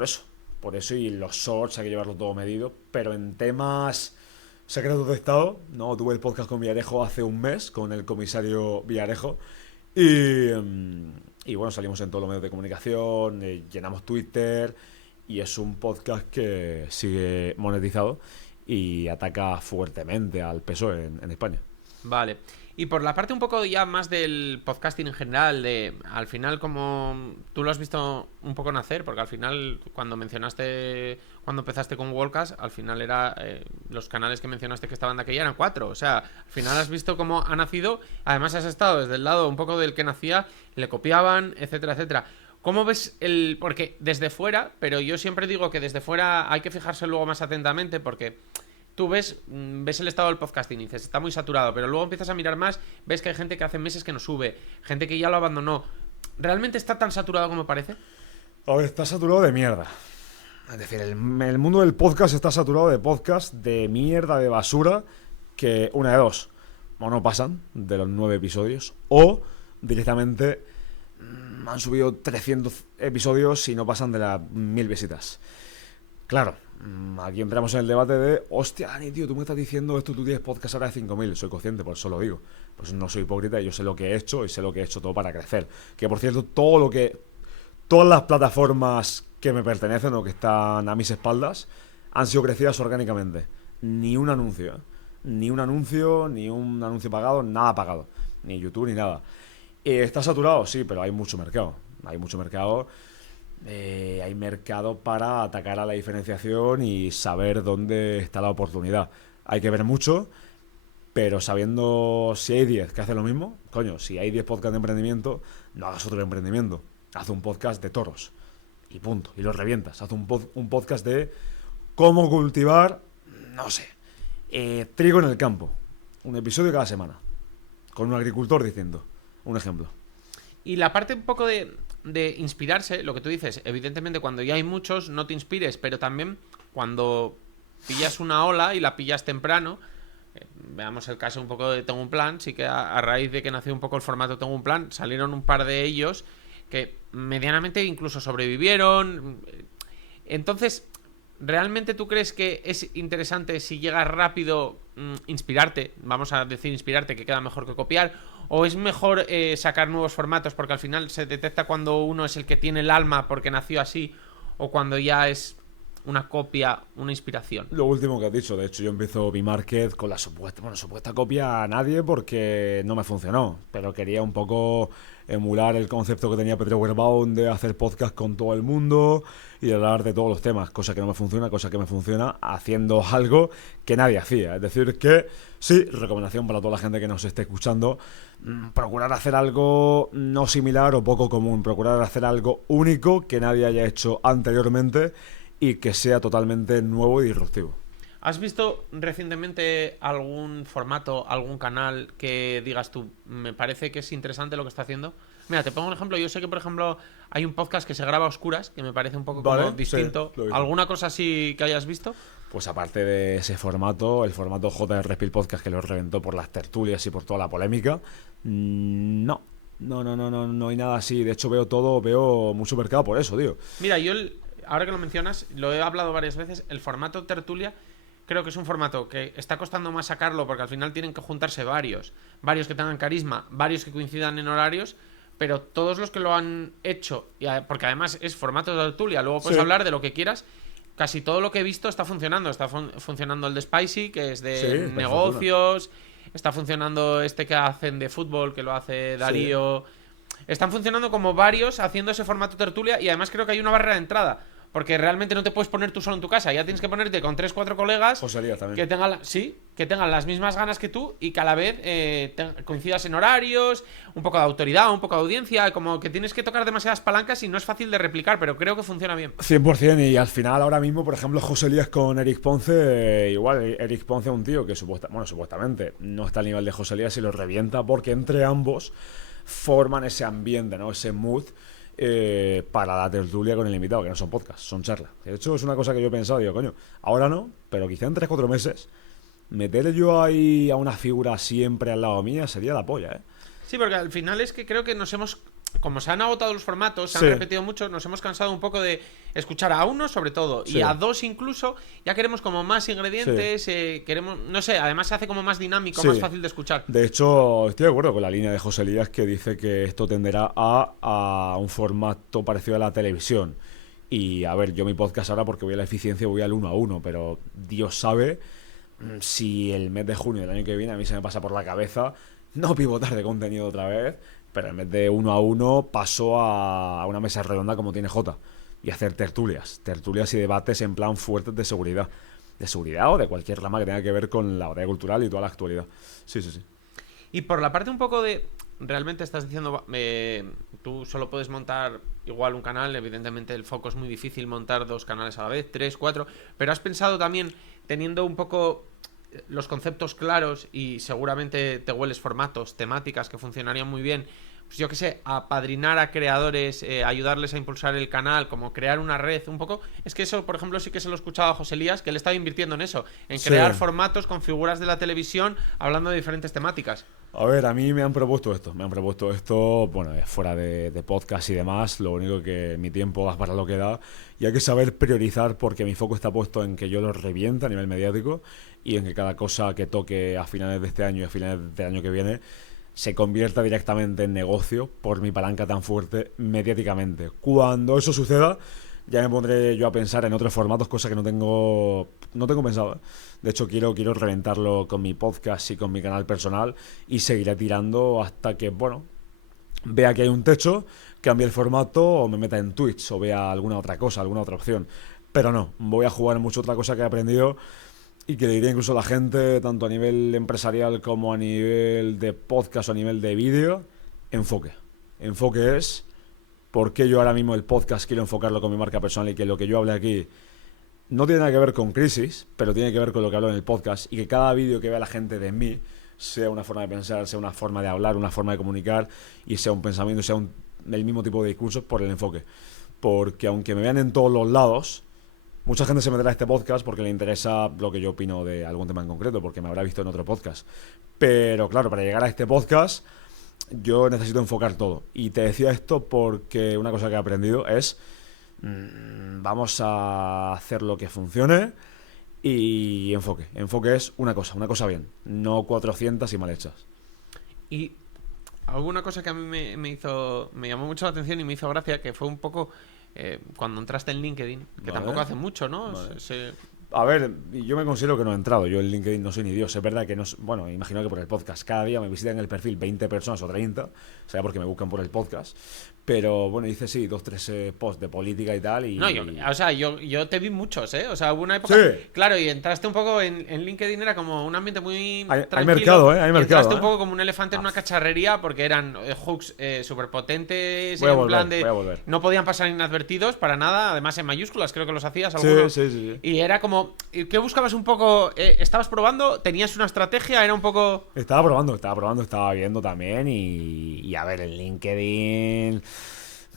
por eso y los shorts hay que llevarlo todo medido, pero en temas secretos de Estado, no, tuve el podcast con Villarejo hace un mes, con el comisario Villarejo, y bueno, salimos en todos los medios de comunicación, llenamos Twitter, y es un podcast que sigue monetizado y ataca fuertemente al PSOE en España. Vale. Y por la parte un poco ya más del podcasting en general, al final como tú lo has visto un poco nacer, porque al final cuando empezaste con Wallcast, al final era los canales que mencionaste que estaban de aquella eran 4, o sea, al final has visto cómo ha nacido, además has estado desde el lado un poco del que nacía, le copiaban, etcétera, etcétera. ¿Cómo ves porque desde fuera, pero yo siempre digo que desde fuera hay que fijarse luego más atentamente porque tú ves el estado del podcasting y dices, está muy saturado, pero luego empiezas a mirar más, ves que hay gente que hace meses que no sube, gente que ya lo abandonó. ¿Realmente está tan saturado como parece? A ver, está saturado de mierda. Es decir, el mundo del podcast está saturado de podcast de mierda, de basura, que una de dos, o no pasan de los 9 episodios, o directamente han subido 300 episodios y no pasan de las 1000 visitas. Claro, aquí entramos en el debate de hostia, Dani, tío, tú me estás diciendo esto, tú tienes podcast ahora de 5000, soy consciente, por eso lo digo. Pues no soy hipócrita y yo sé lo que he hecho y sé lo que he hecho todo para crecer. Que por cierto, todas las plataformas que me pertenecen o que están a mis espaldas han sido crecidas orgánicamente. Ni un anuncio, ni un anuncio pagado, nada pagado. Ni YouTube ni nada. ¿Está saturado? Sí, pero hay mucho mercado. Hay mercado para atacar a la diferenciación y saber dónde está la oportunidad. Hay que ver mucho, pero sabiendo si hay 10 que hacen lo mismo, coño, si hay 10 podcasts de emprendimiento, no hagas otro de emprendimiento. Haz un podcast de toros y punto, y lo revientas. Haz un podcast de cómo cultivar, no sé, trigo en el campo. Un episodio cada semana, con un agricultor diciendo, un ejemplo. Y la parte un poco de inspirarse, lo que tú dices, evidentemente cuando ya hay muchos no te inspires, pero también cuando pillas una ola y la pillas temprano, veamos el caso un poco de Tengo un Plan, sí que a raíz de que nació un poco el formato Tengo un Plan, salieron un par de ellos que medianamente incluso sobrevivieron. Entonces, ¿realmente tú crees que es interesante si llegas rápido inspirarte? Vamos a decir inspirarte, que queda mejor que copiar. ¿O es mejor sacar nuevos formatos porque al final se detecta cuando uno es el que tiene el alma porque nació así o cuando ya es una copia, una inspiración? Lo último que has dicho, de hecho yo empiezo B-Market con la supuesta copia a nadie porque no me funcionó, pero quería un poco emular el concepto que tenía Pedro Werbaum de hacer podcast con todo el mundo y de hablar de todos los temas, cosa que no me funciona, cosa que me funciona haciendo algo que nadie hacía. Es decir que, sí, recomendación para toda la gente que nos esté escuchando, procurar hacer algo no similar o poco común, procurar hacer algo único que nadie haya hecho anteriormente y que sea totalmente nuevo y disruptivo. ¿Has visto recientemente algún formato, algún canal que digas tú, me parece que es interesante lo que está haciendo? Mira, te pongo un ejemplo. Yo sé que, por ejemplo, hay un podcast que se graba a oscuras, que me parece un poco como distinto. Sí, ¿alguna cosa así que hayas visto? Pues aparte de ese formato, el formato JR Spiel Podcast, que lo reventó por las tertulias y por toda la polémica, no No hay nada así. De hecho, veo mucho mercado por eso, tío. Mira, yo, ahora que lo mencionas, lo he hablado varias veces, el formato tertulia creo que es un formato que está costando más sacarlo porque al final tienen que juntarse varios que tengan carisma, varios que coincidan en horarios, pero todos los que lo han hecho, porque además es formato de tertulia, luego puedes hablar de lo que quieras. Casi todo lo que he visto está funcionando. Está funcionando el de Spicy, que es de negocios. Está funcionando este que hacen de fútbol, que lo hace Darío. Están funcionando como varios haciendo ese formato tertulia. Y además creo que hay una barrera de entrada, porque realmente no te puedes poner tú solo en tu casa. Ya tienes que ponerte con 3-4 colegas que tengan las mismas ganas que tú y que a la vez coincidas en horarios, un poco de autoridad, un poco de audiencia. Como que tienes que tocar demasiadas palancas y no es fácil de replicar, pero creo que funciona bien. 100%. Y al final, ahora mismo, por ejemplo, José Elías con Eric Ponce, igual Eric Ponce es un tío que supuestamente no está al nivel de José Elías y lo revienta, porque entre ambos forman ese ambiente, ¿no? Ese mood para la tertulia con el invitado, que no son podcasts, son charlas. De hecho, es una cosa que yo he pensado, digo, coño, ahora no, pero quizá en 3-4 meses meter yo ahí a una figura siempre al lado mía sería la polla, ¿eh? Sí, porque al final es que creo que nos hemos... Como se han agotado los formatos, se han repetido mucho, nos hemos cansado un poco de escuchar a uno, sobre todo, y a dos incluso. Ya queremos como más ingredientes, queremos, no sé, además se hace como más dinámico, más fácil de escuchar. De hecho, estoy de acuerdo con la línea de José Elías, que dice que esto tenderá a un formato parecido a la televisión. Y a ver, yo mi podcast ahora, porque voy a la eficiencia, voy al 1 a 1, pero Dios sabe si el mes de junio del año que viene a mí se me pasa por la cabeza no pivotar de contenido otra vez, pero en vez de 1 a 1 paso a una mesa redonda como tiene Jota y hacer tertulias y debates en plan fuertes de seguridad o de cualquier rama que tenga que ver con la batalla cultural y toda la actualidad. Sí. Y por la parte un poco de... Realmente estás diciendo, tú solo puedes montar igual un canal, evidentemente el foco es muy difícil montar 2 canales a la vez, 3, 4, pero has pensado también, teniendo un poco los conceptos claros y seguramente te hueles formatos, temáticas que funcionarían muy bien, pues yo qué sé, apadrinar a creadores, ayudarles a impulsar el canal, como crear una red un poco. Es que eso, por ejemplo, sí que se lo he escuchado a José Elías, que él estaba invirtiendo en eso, en crear formatos con figuras de la televisión hablando de diferentes temáticas. A ver, a mí me han propuesto esto, bueno, fuera de podcast y demás. Lo único que mi tiempo da para lo que da, y hay que saber priorizar, porque mi foco está puesto en que yo lo reviente a nivel mediático y en que cada cosa que toque a finales de este año y a finales del año que viene se convierta directamente en negocio por mi palanca tan fuerte mediáticamente. Cuando eso suceda, ya me pondré yo a pensar en otros formatos, cosa que no tengo pensado, ¿eh? De hecho, quiero reventarlo con mi podcast y con mi canal personal, y seguiré tirando hasta que, bueno, vea que hay un techo, cambie el formato o me meta en Twitch o vea alguna otra cosa, alguna otra opción. Pero no, voy a jugar mucho otra cosa que he aprendido y que le diría incluso a la gente, tanto a nivel empresarial como a nivel de podcast o a nivel de vídeo: enfoque. Enfoque es por qué yo ahora mismo el podcast quiero enfocarlo con mi marca personal, y que lo que yo hable aquí no tiene nada que ver con Crisis, pero tiene que ver con lo que hablo en el podcast, y que cada vídeo que vea la gente de mí sea una forma de pensar, sea una forma de hablar, una forma de comunicar, y sea un pensamiento, sea el mismo tipo de discurso, por el enfoque. Porque aunque me vean en todos los lados, mucha gente se meterá a este podcast porque le interesa lo que yo opino de algún tema en concreto, porque me habrá visto en otro podcast. Pero claro, para llegar a este podcast yo necesito enfocar todo. Y te decía esto porque una cosa que he aprendido es: vamos a hacer lo que funcione, y enfoque. Enfoque es una cosa bien, no 400 y mal hechas. Y alguna cosa que a mí me llamó mucho la atención y me hizo gracia, que fue un poco cuando entraste en LinkedIn, que tampoco hace mucho, ¿no? Vale. A ver, yo me considero que no he entrado. Yo en LinkedIn no soy ni Dios. Es verdad que no... Bueno, imagino que por el podcast cada día me visitan en el perfil 20 personas o 30. O sea, porque me buscan por el podcast. Pero bueno, hice 2-3 posts de política y tal. Y... No, yo te vi muchos, ¿eh? O sea, hubo una época... Sí. Claro, y entraste un poco en LinkedIn, era como un ambiente muy tranquilo. Hay mercado, ¿eh? Hay mercado. Entraste un poco como un elefante en una cacharrería, porque eran hooks súper potentes. Voy a volver. No podían pasar inadvertidos para nada. Además, en mayúsculas creo que los hacías algunos. Sí. Y era como... ¿Qué buscabas un poco? ¿Estabas probando? ¿Tenías una estrategia? ¿Era un poco...? Estaba probando, estaba viendo también, y a ver, el LinkedIn...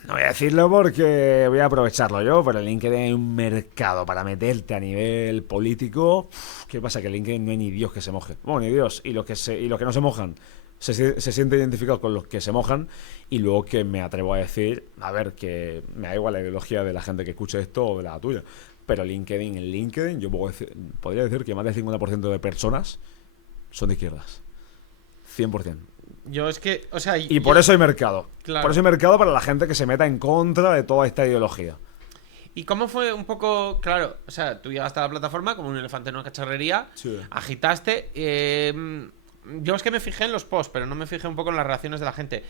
No voy a decirlo porque voy a aprovecharlo yo, pero en LinkedIn hay un mercado para meterte a nivel político. ¿Qué pasa? Que en LinkedIn no hay ni Dios que se moje. Bueno, ni Dios. Y los que no se mojan se siente identificado con los que se mojan, y luego que me atrevo a decir, a ver, que me da igual la ideología de la gente que escuche esto o de la tuya, pero en LinkedIn yo podría decir que más del 50% de personas son de izquierdas. 100%. Yo es que, o sea... Y por eso hay mercado. Claro. Por eso hay mercado para la gente que se meta en contra de toda esta ideología. ¿Y cómo fue un poco, claro, o sea, tú llegaste a la plataforma como un elefante en una cacharrería, Sí. agitaste, yo es que me fijé en los posts, pero no me fijé un poco en las reacciones de la gente.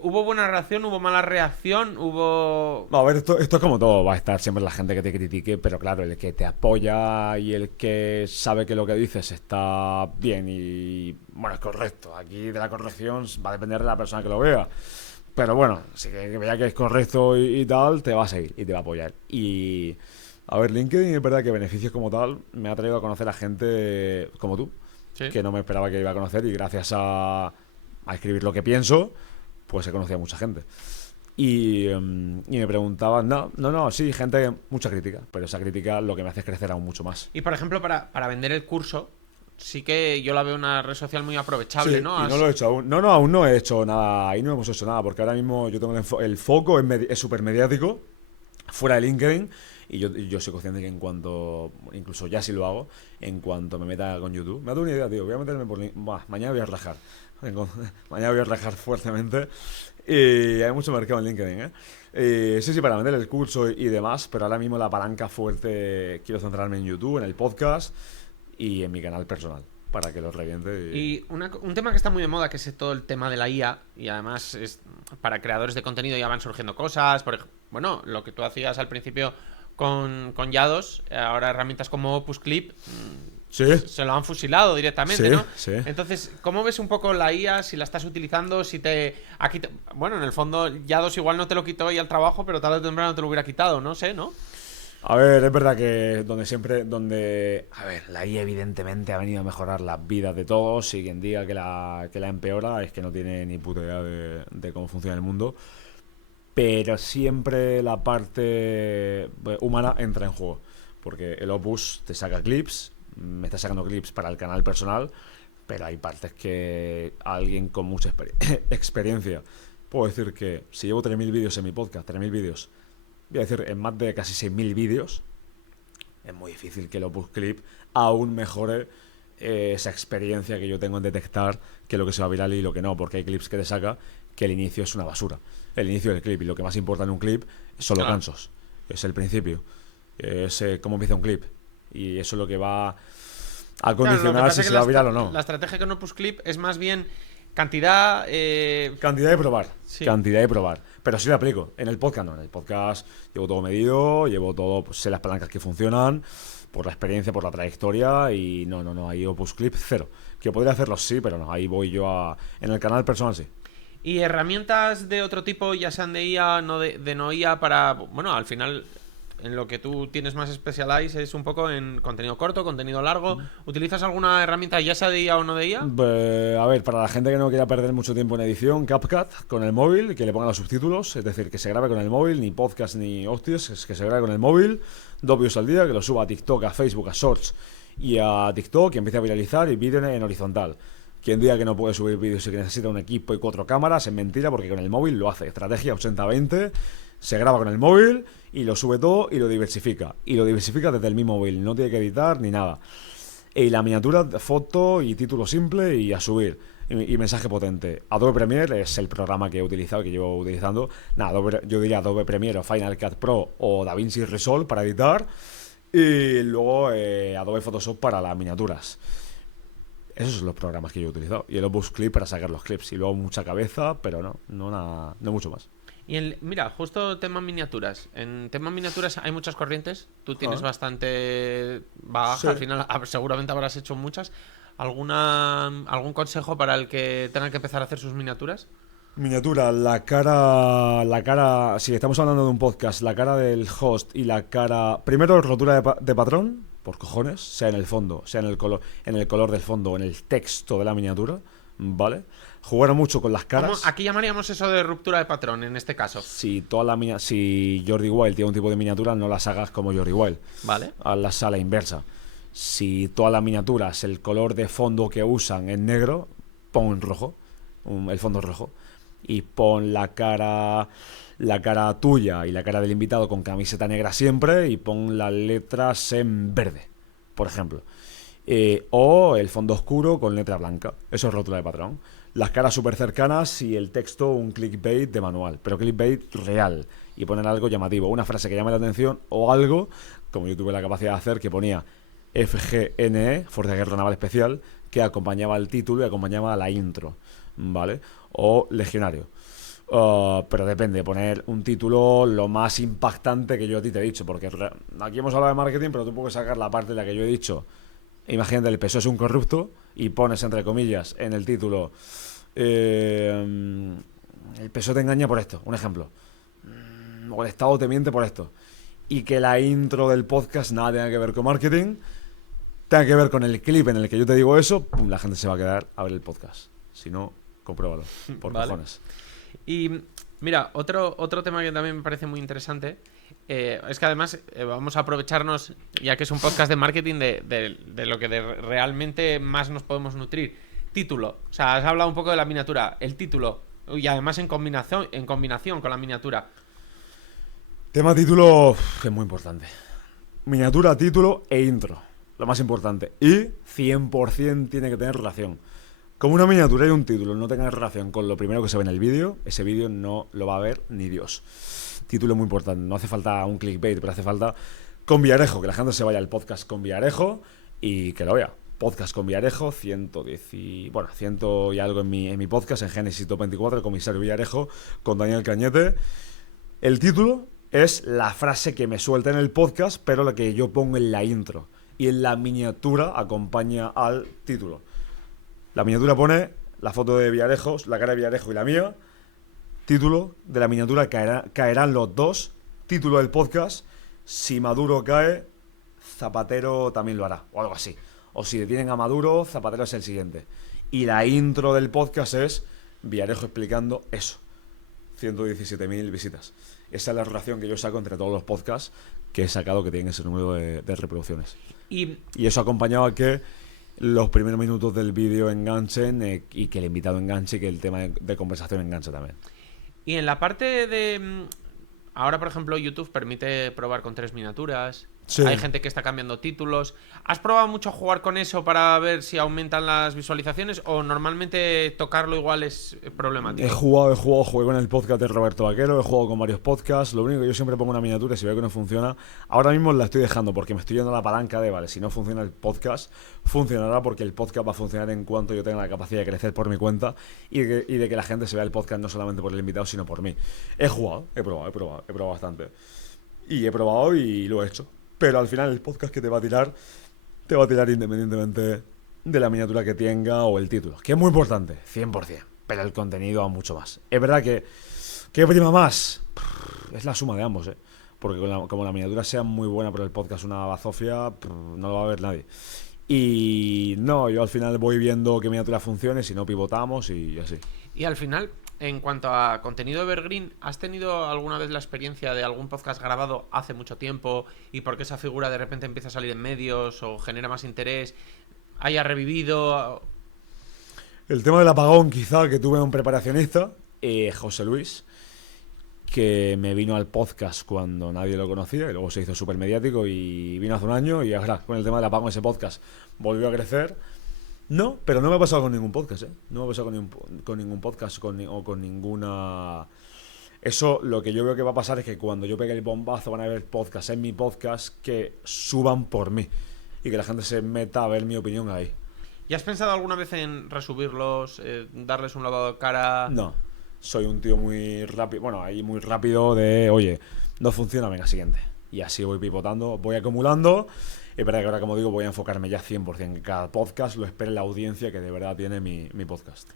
¿Hubo buena reacción? ¿Hubo mala reacción? ¿Hubo...? No, a ver, esto es como todo. Va a estar siempre la gente que te critique, pero claro, el que te apoya y el que sabe que lo que dices está bien y, bueno, es correcto. Aquí de la corrección va a depender de la persona que lo vea. Pero bueno, si que vea que es correcto y tal, te va a seguir y te va a apoyar. Y, a ver, LinkedIn es verdad que beneficios como tal me ha traído a conocer a gente como tú, Sí. que no me esperaba que iba a conocer, y gracias a escribir lo que pienso, pues he conocido a mucha gente. Y me preguntaban, sí, gente, mucha crítica, pero esa crítica lo que me hace es crecer aún mucho más. Y por ejemplo, para vender el curso, sí que yo la veo una red social muy aprovechable, Sí, ¿no? y no lo he hecho aún. No, aún no he hecho nada. Ahí no hemos hecho nada, porque ahora mismo yo tengo el foco es súper mediático, fuera de LinkedIn, y yo soy consciente que en cuanto, incluso ya sí lo hago, en cuanto me meta con YouTube, me ha dado una idea, tío, voy a meterme por LinkedIn. Mañana voy a rajar. Mañana voy a rajar fuertemente. Y hay mucho mercado en LinkedIn, ¿eh? Sí, para vender el curso y demás, pero ahora mismo la palanca fuerte quiero centrarme en YouTube, en el podcast y en mi canal personal, para que lo reviente. Y un tema que está muy de moda, que es todo el tema de la IA, y además es para creadores de contenido ya van surgiendo cosas, bueno, lo que tú hacías al principio con Yados, ahora herramientas como Opus Clip, Sí. se lo han fusilado directamente, Sí, ¿no? sí. Entonces, ¿cómo ves un poco la IA? Si la estás utilizando, bueno, en el fondo Yados igual no te lo quitó ya el trabajo, pero tarde o temprano te lo hubiera quitado, no sé, ¿no? A ver, es verdad que a ver, la IA evidentemente ha venido a mejorar las vidas de todos, y quien diga que la empeora es que no tiene ni puta idea de cómo funciona el mundo. Pero siempre la parte humana entra en juego, porque el Opus te saca clips, me está sacando clips para el canal personal, pero hay partes que alguien con mucha experiencia, puedo decir que si llevo 3.000 vídeos en mi podcast, 3.000 vídeos, voy a decir en más de casi 6.000 vídeos, es muy difícil que el Opus Clip aún mejore esa experiencia que yo tengo en detectar que lo que se va viral y lo que no, porque hay clips que te saca que el inicio es una basura. El inicio del clip, y lo que más importa en un clip son los gansos, es el principio, es cómo empieza un clip, y eso es lo que va a condicionar si se va viral o no. La estrategia con Opus Clip es más bien cantidad... Cantidad de probar. Sí. Cantidad de probar. Pero sí lo aplico. En el podcast no. En el podcast llevo todo medido, llevo todo, pues, sé las palancas que funcionan, por la experiencia, por la trayectoria, y no. Ahí Opus Clip cero. Que podría hacerlo sí, pero no. Ahí voy yo en el canal personal sí. Y herramientas de otro tipo, ya sean de IA, no de no IA, para... Bueno, al final... En lo que tú tienes más specialize es un poco en contenido corto, contenido largo. ¿Utilizas alguna herramienta, ya sea de IA o no de IA? A ver, para la gente que no quiera perder mucho tiempo en edición, CapCut con el móvil, que le ponga los subtítulos, es decir, que se grabe con el móvil, ni podcast ni hostias, es que se grabe con el móvil, 2 vídeos al día, que lo suba a TikTok, a Facebook, a Shorts y a TikTok, que empiece a viralizar, y vídeo en horizontal. Quien diga que no puede subir vídeos y que necesita un equipo y 4 cámaras es mentira, porque con el móvil lo hace. Estrategia 80-20, se graba con el móvil y lo sube todo y lo diversifica. Y lo diversifica desde el mismo móvil, no tiene que editar ni nada. Y la miniatura, foto y título simple y a subir. Y mensaje potente. Adobe Premiere es el programa que he utilizado, que llevo utilizando. Yo diría Adobe Premiere o Final Cut Pro o DaVinci Resolve para editar. Y luego Adobe Photoshop para las miniaturas. Esos son los programas que yo he utilizado. Y el Opus Clip para sacar los clips. Y luego mucha cabeza, pero no mucho más. Y mira, justo tema miniaturas. En tema miniaturas hay muchas corrientes. Tú tienes bastante bagaje. Sí. Al final seguramente habrás hecho muchas. ¿Algún consejo para el que tenga que empezar a hacer sus miniaturas? Miniatura, la cara, si estamos hablando de un podcast, la cara del host y la cara... Primero, rotura de patrón, por cojones, sea en el fondo, sea en el color del fondo, en el texto de la miniatura, ¿vale? Jugar mucho con las caras. Aquí llamaríamos eso de ruptura de patrón, en este caso. Si Jordi Wild tiene un tipo de miniatura, no las hagas como Jordi Wild. Vale. Hazlas a la inversa. Si todas las miniaturas, el color de fondo que usan es negro, pon rojo, el fondo rojo, y pon la cara tuya y la cara del invitado con camiseta negra siempre, y pon las letras en verde, por ejemplo. O el fondo oscuro con letra blanca. Eso es rótula de patrón. Las caras súper cercanas y el texto un clickbait de manual, pero clickbait real, y poner algo llamativo, una frase que llame la atención, o algo, como yo tuve la capacidad de hacer, que ponía FGNE, Fuerza de Guerra Naval Especial, que acompañaba el título y acompañaba la intro, ¿vale? O Legionario. Pero depende, poner un título lo más impactante que yo a ti te he dicho, porque aquí hemos hablado de marketing, pero tú puedes sacar la parte de la que yo he dicho. Imagínate, el PSOE es un corrupto, y pones entre comillas en el título el PSOE te engaña por esto, un ejemplo, o el Estado te miente por esto, y que la intro del podcast nada tenga que ver con marketing, tenga que ver con el clip en el que yo te digo eso, pum, la gente se va a quedar a ver el podcast. Si no, compruébalo, por vale. cojones. Y mira, otro tema que también me parece muy interesante es que además vamos a aprovecharnos, ya que es un podcast de marketing, de lo que realmente más nos podemos nutrir. Título, o sea, has hablado un poco de la miniatura, el título, y además en combinación con la miniatura. Tema título es muy importante. Miniatura, título e intro, lo más importante. Y 100% tiene que tener relación. Como una miniatura y un título no tengan relación con lo primero que se ve en el vídeo, ese vídeo no lo va a ver ni Dios. Título muy importante. No hace falta un clickbait, pero hace falta con Villarejo, que la gente se vaya al podcast con Villarejo y que lo vea. Podcast con Villarejo, 110 y algo en mi podcast, en Génesis Top 24, el comisario Villarejo, con Daniel Cañete. El título es la frase que me suelta en el podcast, pero la que yo pongo en la intro. Y en la miniatura acompaña al título. La miniatura pone la foto de Villarejo, la cara de Villarejo y la mía. Título de la miniatura, caerán los dos. Título del podcast: si Maduro cae, Zapatero también lo hará, o algo así. O si detienen a Maduro, Zapatero es el siguiente. Y la intro del podcast es Villarejo explicando eso. 117.000 visitas. Esa es la relación que yo saco entre todos los podcasts que he sacado que tienen ese número de reproducciones. Y eso acompañado a que los primeros minutos del vídeo enganchen y que el invitado enganche y que el tema de conversación enganche también. Y en la parte de... Ahora, por ejemplo, YouTube permite probar con 3 miniaturas. Sí. Hay gente que está cambiando títulos. ¿Has probado mucho a jugar con eso para ver si aumentan las visualizaciones o normalmente tocarlo igual es problemático? Jugué con el podcast de Roberto Vaquero, he jugado con varios podcasts. Lo único que yo siempre pongo una miniatura y si veo que no funciona, ahora mismo la estoy dejando porque me estoy yendo a la palanca de, vale, si no funciona el podcast, funcionará porque el podcast va a funcionar en cuanto yo tenga la capacidad de crecer por mi cuenta y de que la gente se vea el podcast no solamente por el invitado, sino por mí. He probado bastante. Y he probado y lo he hecho. Pero al final el podcast que te va a tirar independientemente de la miniatura que tenga o el título. Que es muy importante, 100%. Pero el contenido va mucho más. Es verdad que ¿qué prima más? Es la suma de ambos, ¿eh? Porque como la miniatura sea muy buena, pero el podcast una bazofia, no lo va a ver nadie. Y no, yo al final voy viendo qué miniatura funcione, si no pivotamos y así. Y al final, en cuanto a contenido evergreen, ¿has tenido alguna vez la experiencia de algún podcast grabado hace mucho tiempo y porque esa figura de repente empieza a salir en medios o genera más interés, haya revivido? El tema del apagón, quizá, que tuve un preparacionista, José Luis, que me vino al podcast cuando nadie lo conocía y luego se hizo súper mediático y vino hace un año y ahora con el tema del apagón ese podcast volvió a crecer. No, pero no me ha pasado con ningún podcast, ¿eh? No me ha pasado con ningún podcast o con ninguna... Eso, lo que yo veo que va a pasar es que cuando yo pegue el bombazo van a haber podcasts en mi podcast que suban por mí y que la gente se meta a ver mi opinión ahí. ¿Y has pensado alguna vez en resubirlos, darles un lavado de cara? No, soy un tío muy rápido, bueno, ahí muy rápido de, oye, no funciona, venga, siguiente. Y así voy pivotando, voy acumulando. Es verdad que ahora, como digo, voy a enfocarme ya 100% en que cada podcast lo espere la audiencia que de verdad tiene mi podcast.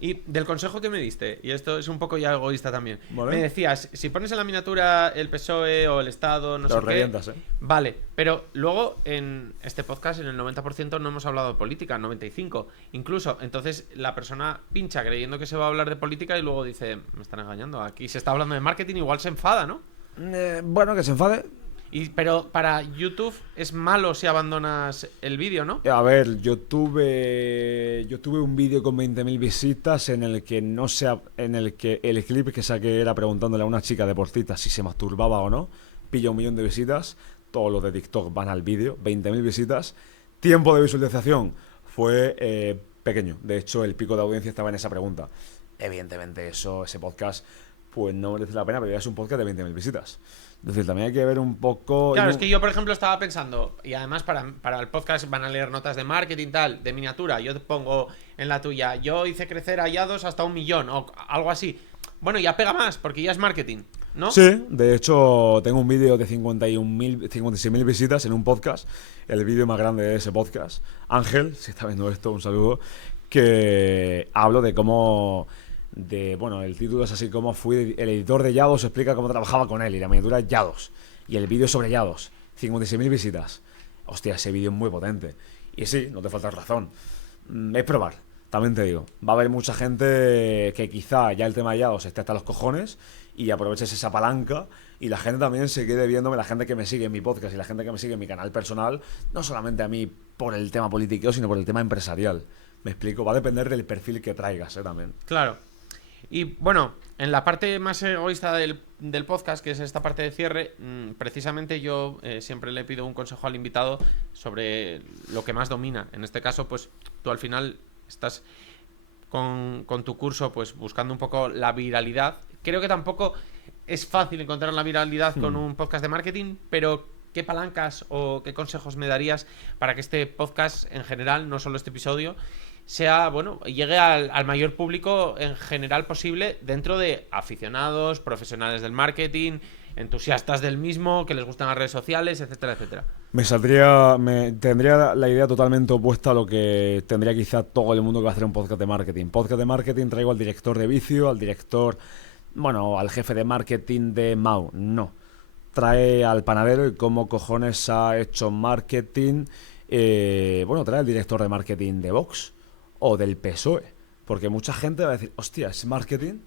Y del consejo que me diste, y esto es un poco ya egoísta también, ¿vale? Me decías, si pones en la miniatura el PSOE o el Estado, no sé qué... Lo revientas, ¿eh? Vale, pero luego en este podcast, en el 90% no hemos hablado de política, 95%. Incluso, entonces la persona pincha creyendo que se va a hablar de política y luego dice, me están engañando, aquí se está hablando de marketing, igual se enfada, ¿no? Bueno, que se enfade. Pero para YouTube es malo si abandonas el vídeo, ¿no? A ver, yo tuve un vídeo con 20.000 visitas en el que en el que el clip que saqué era preguntándole a una chica deportista si se masturbaba o no. Pilla 1 millón de visitas. Todos los de TikTok van al vídeo. 20.000 visitas. Tiempo de visualización fue pequeño. De hecho, el pico de audiencia estaba en esa pregunta. Evidentemente, ese podcast, pues no merece la pena, pero ya es un podcast de 20.000 visitas. Es decir, también hay que ver un poco... Claro, es que yo, por ejemplo, estaba pensando, y además para el podcast van a leer notas de marketing, tal, de miniatura. Yo te pongo en la tuya, yo hice crecer a Yados hasta 1 millón, o algo así. Bueno, ya pega más, porque ya es marketing, ¿no? Sí, de hecho, tengo un vídeo de 56.000 visitas en un podcast. El vídeo más grande de ese podcast. Ángel, si está viendo esto, un saludo. Que hablo de cómo... bueno, el título es así como fui el editor de Yados, explica cómo trabajaba con él y la miniatura es Yados y el vídeo sobre Yados, 56.000 visitas. Hostia, ese vídeo es muy potente. Y sí, no te falta razón. Es probar, también te digo. Va a haber mucha gente que quizá ya el tema de Yados esté hasta los cojones y aproveches esa palanca y la gente también se quede viéndome, la gente que me sigue en mi podcast y la gente que me sigue en mi canal personal, no solamente a mí por el tema político, sino por el tema empresarial. Me explico, va a depender del perfil que traigas, también. Claro. Y bueno, en la parte más egoísta del podcast, que es esta parte de cierre, precisamente yo siempre le pido un consejo al invitado sobre lo que más domina. En este caso, pues tú al final estás con tu curso pues buscando un poco la viralidad. Creo que tampoco es fácil encontrar la viralidad con un podcast de marketing, pero ¿qué palancas o qué consejos me darías para que este podcast en general, no solo este episodio, sea, bueno, llegue al mayor público en general posible dentro de aficionados, profesionales del marketing, entusiastas del mismo, que les gustan las redes sociales, etcétera, etcétera? Tendría la idea totalmente opuesta a lo que tendría quizá todo el mundo que va a hacer un podcast de marketing. Podcast de marketing traigo al director de Vicio, al director, bueno, al jefe de marketing de Mau. No. Trae al panadero y cómo cojones ha hecho marketing. Bueno, trae al director de marketing de Vox o del PSOE, porque mucha gente va a decir, hostia, es marketing,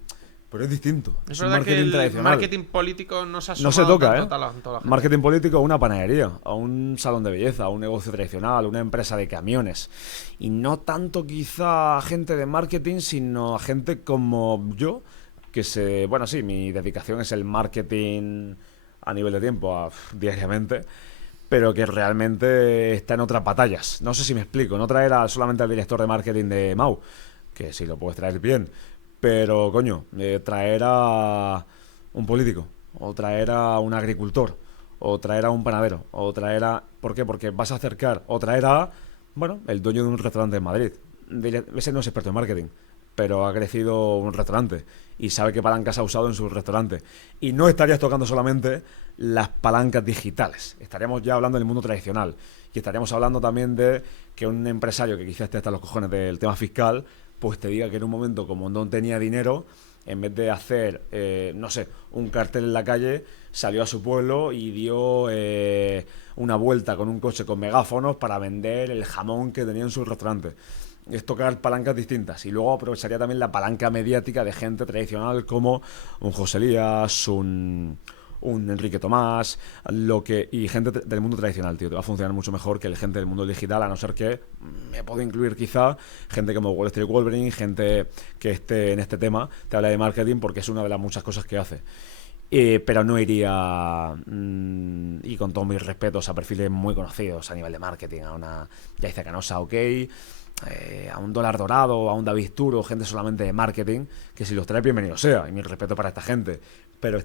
pero es distinto. Es un verdad marketing que el tradicional. marketing político no se ha No se toca, tanto a toda la gente. Marketing político a una panadería, a un salón de belleza, a un negocio tradicional, a una empresa de camiones. Y no tanto quizá a gente de marketing, sino a gente como yo, que bueno, sí, mi dedicación es el marketing a nivel de tiempo, diariamente, pero que realmente está en otras batallas. No sé si me explico. No traer solamente al director de marketing de Mau, que sí lo puedes traer bien, pero, coño, traer a un político, o traer a un agricultor, o traer a un panadero, o traer a... ¿Por qué? Porque vas a acercar, o traer a, bueno, el dueño de un restaurante en Madrid. Ese no es experto en marketing, pero ha crecido un restaurante y sabe qué palancas ha usado en su restaurante. Y no estarías tocando solamente las palancas digitales, estaríamos ya hablando del mundo tradicional y estaríamos hablando también de que un empresario que quizás esté hasta los cojones del tema fiscal, pues te diga que en un momento como no tenía dinero, en vez de hacer, no sé, un cartel en la calle, salió a su pueblo y dio una vuelta con un coche con megáfonos para vender el jamón que tenía en su restaurante. Es tocar palancas distintas. Y luego aprovecharía también la palanca mediática de gente tradicional como un José Elías, un Enrique Tomás, y gente del mundo tradicional, tío. Te va a funcionar mucho mejor que el gente del mundo digital, a no ser que me puedo incluir quizá gente como Wall Street Wolverine, gente que esté en este tema, te habla de marketing porque es una de las muchas cosas que hace. Pero no iría, y con todos mis respetos, a perfiles muy conocidos a nivel de marketing, a una Yaiza Canosa, ok, a un Dólar Dorado, a un David Turo, gente solamente de marketing, que si los trae, bienvenido sea, y mi respeto para esta gente, pero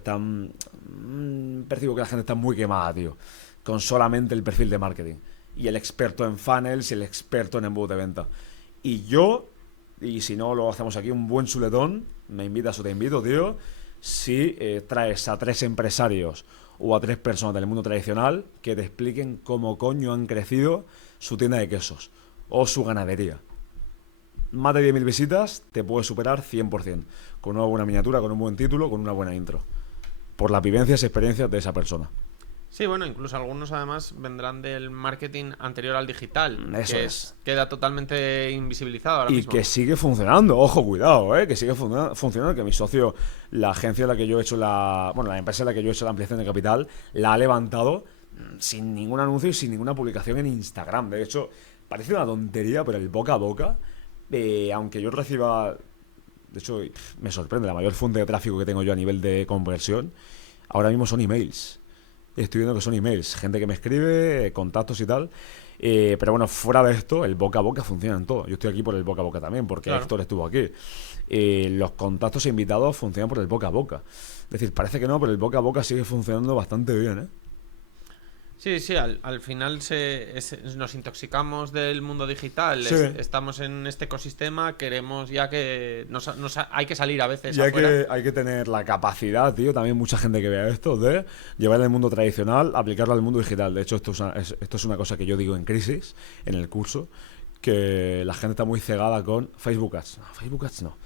percibo que la gente está muy quemada, tío, con solamente el perfil de marketing, y el experto en funnels y el experto en embudo de venta. Y si no lo hacemos aquí, un buen chuletón, me invitas o te invito, tío, si traes a 3 empresarios o a 3 personas del mundo tradicional que te expliquen cómo coño han crecido su tienda de quesos o su ganadería. Más de 10.000 visitas te puede superar 100%, con una buena miniatura, con un buen título, con una buena intro, por las vivencias y experiencias de esa persona. Sí, bueno, incluso algunos además vendrán del marketing anterior al digital. Eso que es. queda totalmente invisibilizado ahora Y mismo. que sigue funcionando, ojo, cuidado, que sigue funcionando, que mi socio, la agencia en la que yo he hecho la empresa en la que yo he hecho la ampliación de capital, la ha levantado sin ningún anuncio y sin ninguna publicación en Instagram. De hecho, parece una tontería, pero el boca a boca, aunque yo reciba, de hecho, me sorprende, la mayor fuente de tráfico que tengo yo a nivel de conversión, ahora mismo son emails. Estoy viendo que son emails, gente que me escribe, contactos y tal. Pero bueno, fuera de esto, el boca a boca funciona en todo. Yo estoy aquí por el boca a boca también, porque Claro. Héctor estuvo aquí. Los contactos e invitados funcionan por el boca a boca. Es decir, parece que no, pero el boca a boca sigue funcionando bastante bien, ¿eh? Sí, sí, al final nos intoxicamos del mundo digital, Sí. estamos en este ecosistema, queremos ya que hay que salir a veces Y hay afuera. hay que tener la capacidad, tío, también mucha gente que vea esto, de llevar el mundo tradicional, aplicarlo al mundo digital. De hecho, esto es una cosa que yo digo en crisis, en el curso, que la gente está muy cegada con Facebook Ads. No, Facebook Ads no.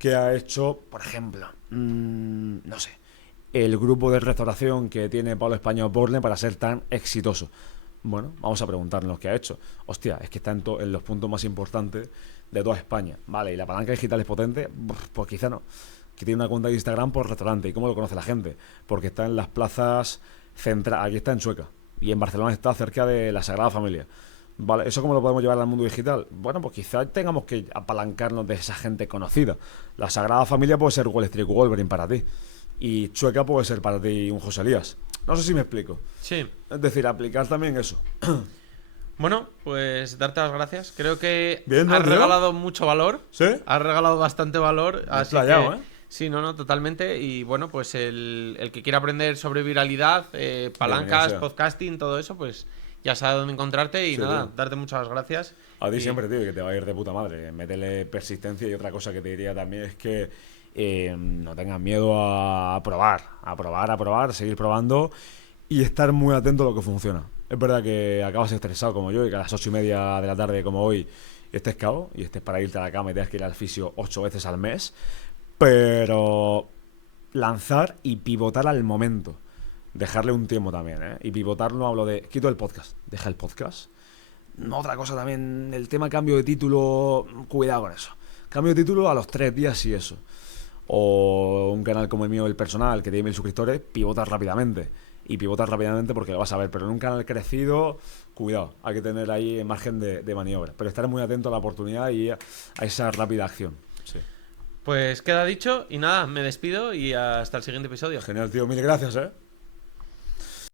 ¿Qué ha hecho, por ejemplo? No sé. El grupo de restauración que tiene Pablo Español Borne para ser tan exitoso. Bueno, vamos a preguntarnos qué ha hecho. Hostia, es que está en los puntos más importantes de toda España. Vale, ¿y la palanca digital es potente? Pues quizá no. Que tiene una cuenta de Instagram por restaurante. ¿Y cómo lo conoce la gente? Porque está en las plazas centrales. Aquí está en Chueca. Y en Barcelona está cerca de la Sagrada Familia. Vale, ¿eso cómo lo podemos llevar al mundo digital? Bueno, pues quizá tengamos que apalancarnos de esa gente conocida. La Sagrada Familia puede ser Wall Street Wolverine para ti. Y Chueca puede ser para ti un José Elías. No sé si me explico. Sí. Es decir, aplicar también eso. Bueno, pues darte las gracias. Creo que Bien, ¿no, has tío? regalado mucho valor. ¿Sí? Has regalado bastante valor. Me he Así explayado, que, ¿eh? sí, no, totalmente. Y bueno, pues el que quiera aprender sobre viralidad, palancas, sea. podcasting, todo eso, pues ya sabe dónde encontrarte. Y Sí, nada, tío. darte muchas gracias. A ti Y- siempre, tío, y que te va a ir de puta madre. Métele persistencia y otra cosa que te diría también es que no tengas miedo a probar, seguir probando y estar muy atento a lo que funciona. Es verdad que acabas estresado como yo y que a las 8:30 de la tarde como hoy estés cao y estés para irte a la cama y tengas que ir al fisio 8 veces al mes, pero lanzar y pivotar al momento. Dejarle un tiempo también, ¿eh? Y pivotar no hablo de quito el podcast, deja el podcast. Otra cosa también, el tema cambio de título, cuidado con eso. Cambio de título a los 3 días y eso. O un canal como el mío, el personal, que tiene 1000 suscriptores, pivotas rápidamente. Y pivotas rápidamente porque lo vas a ver. Pero en un canal crecido, cuidado, hay que tener ahí margen de maniobra. Pero estar muy atento a la oportunidad y a esa rápida acción. Sí. Pues queda dicho y nada, me despido y hasta el siguiente episodio. Genial, tío. Mil gracias, ¿eh?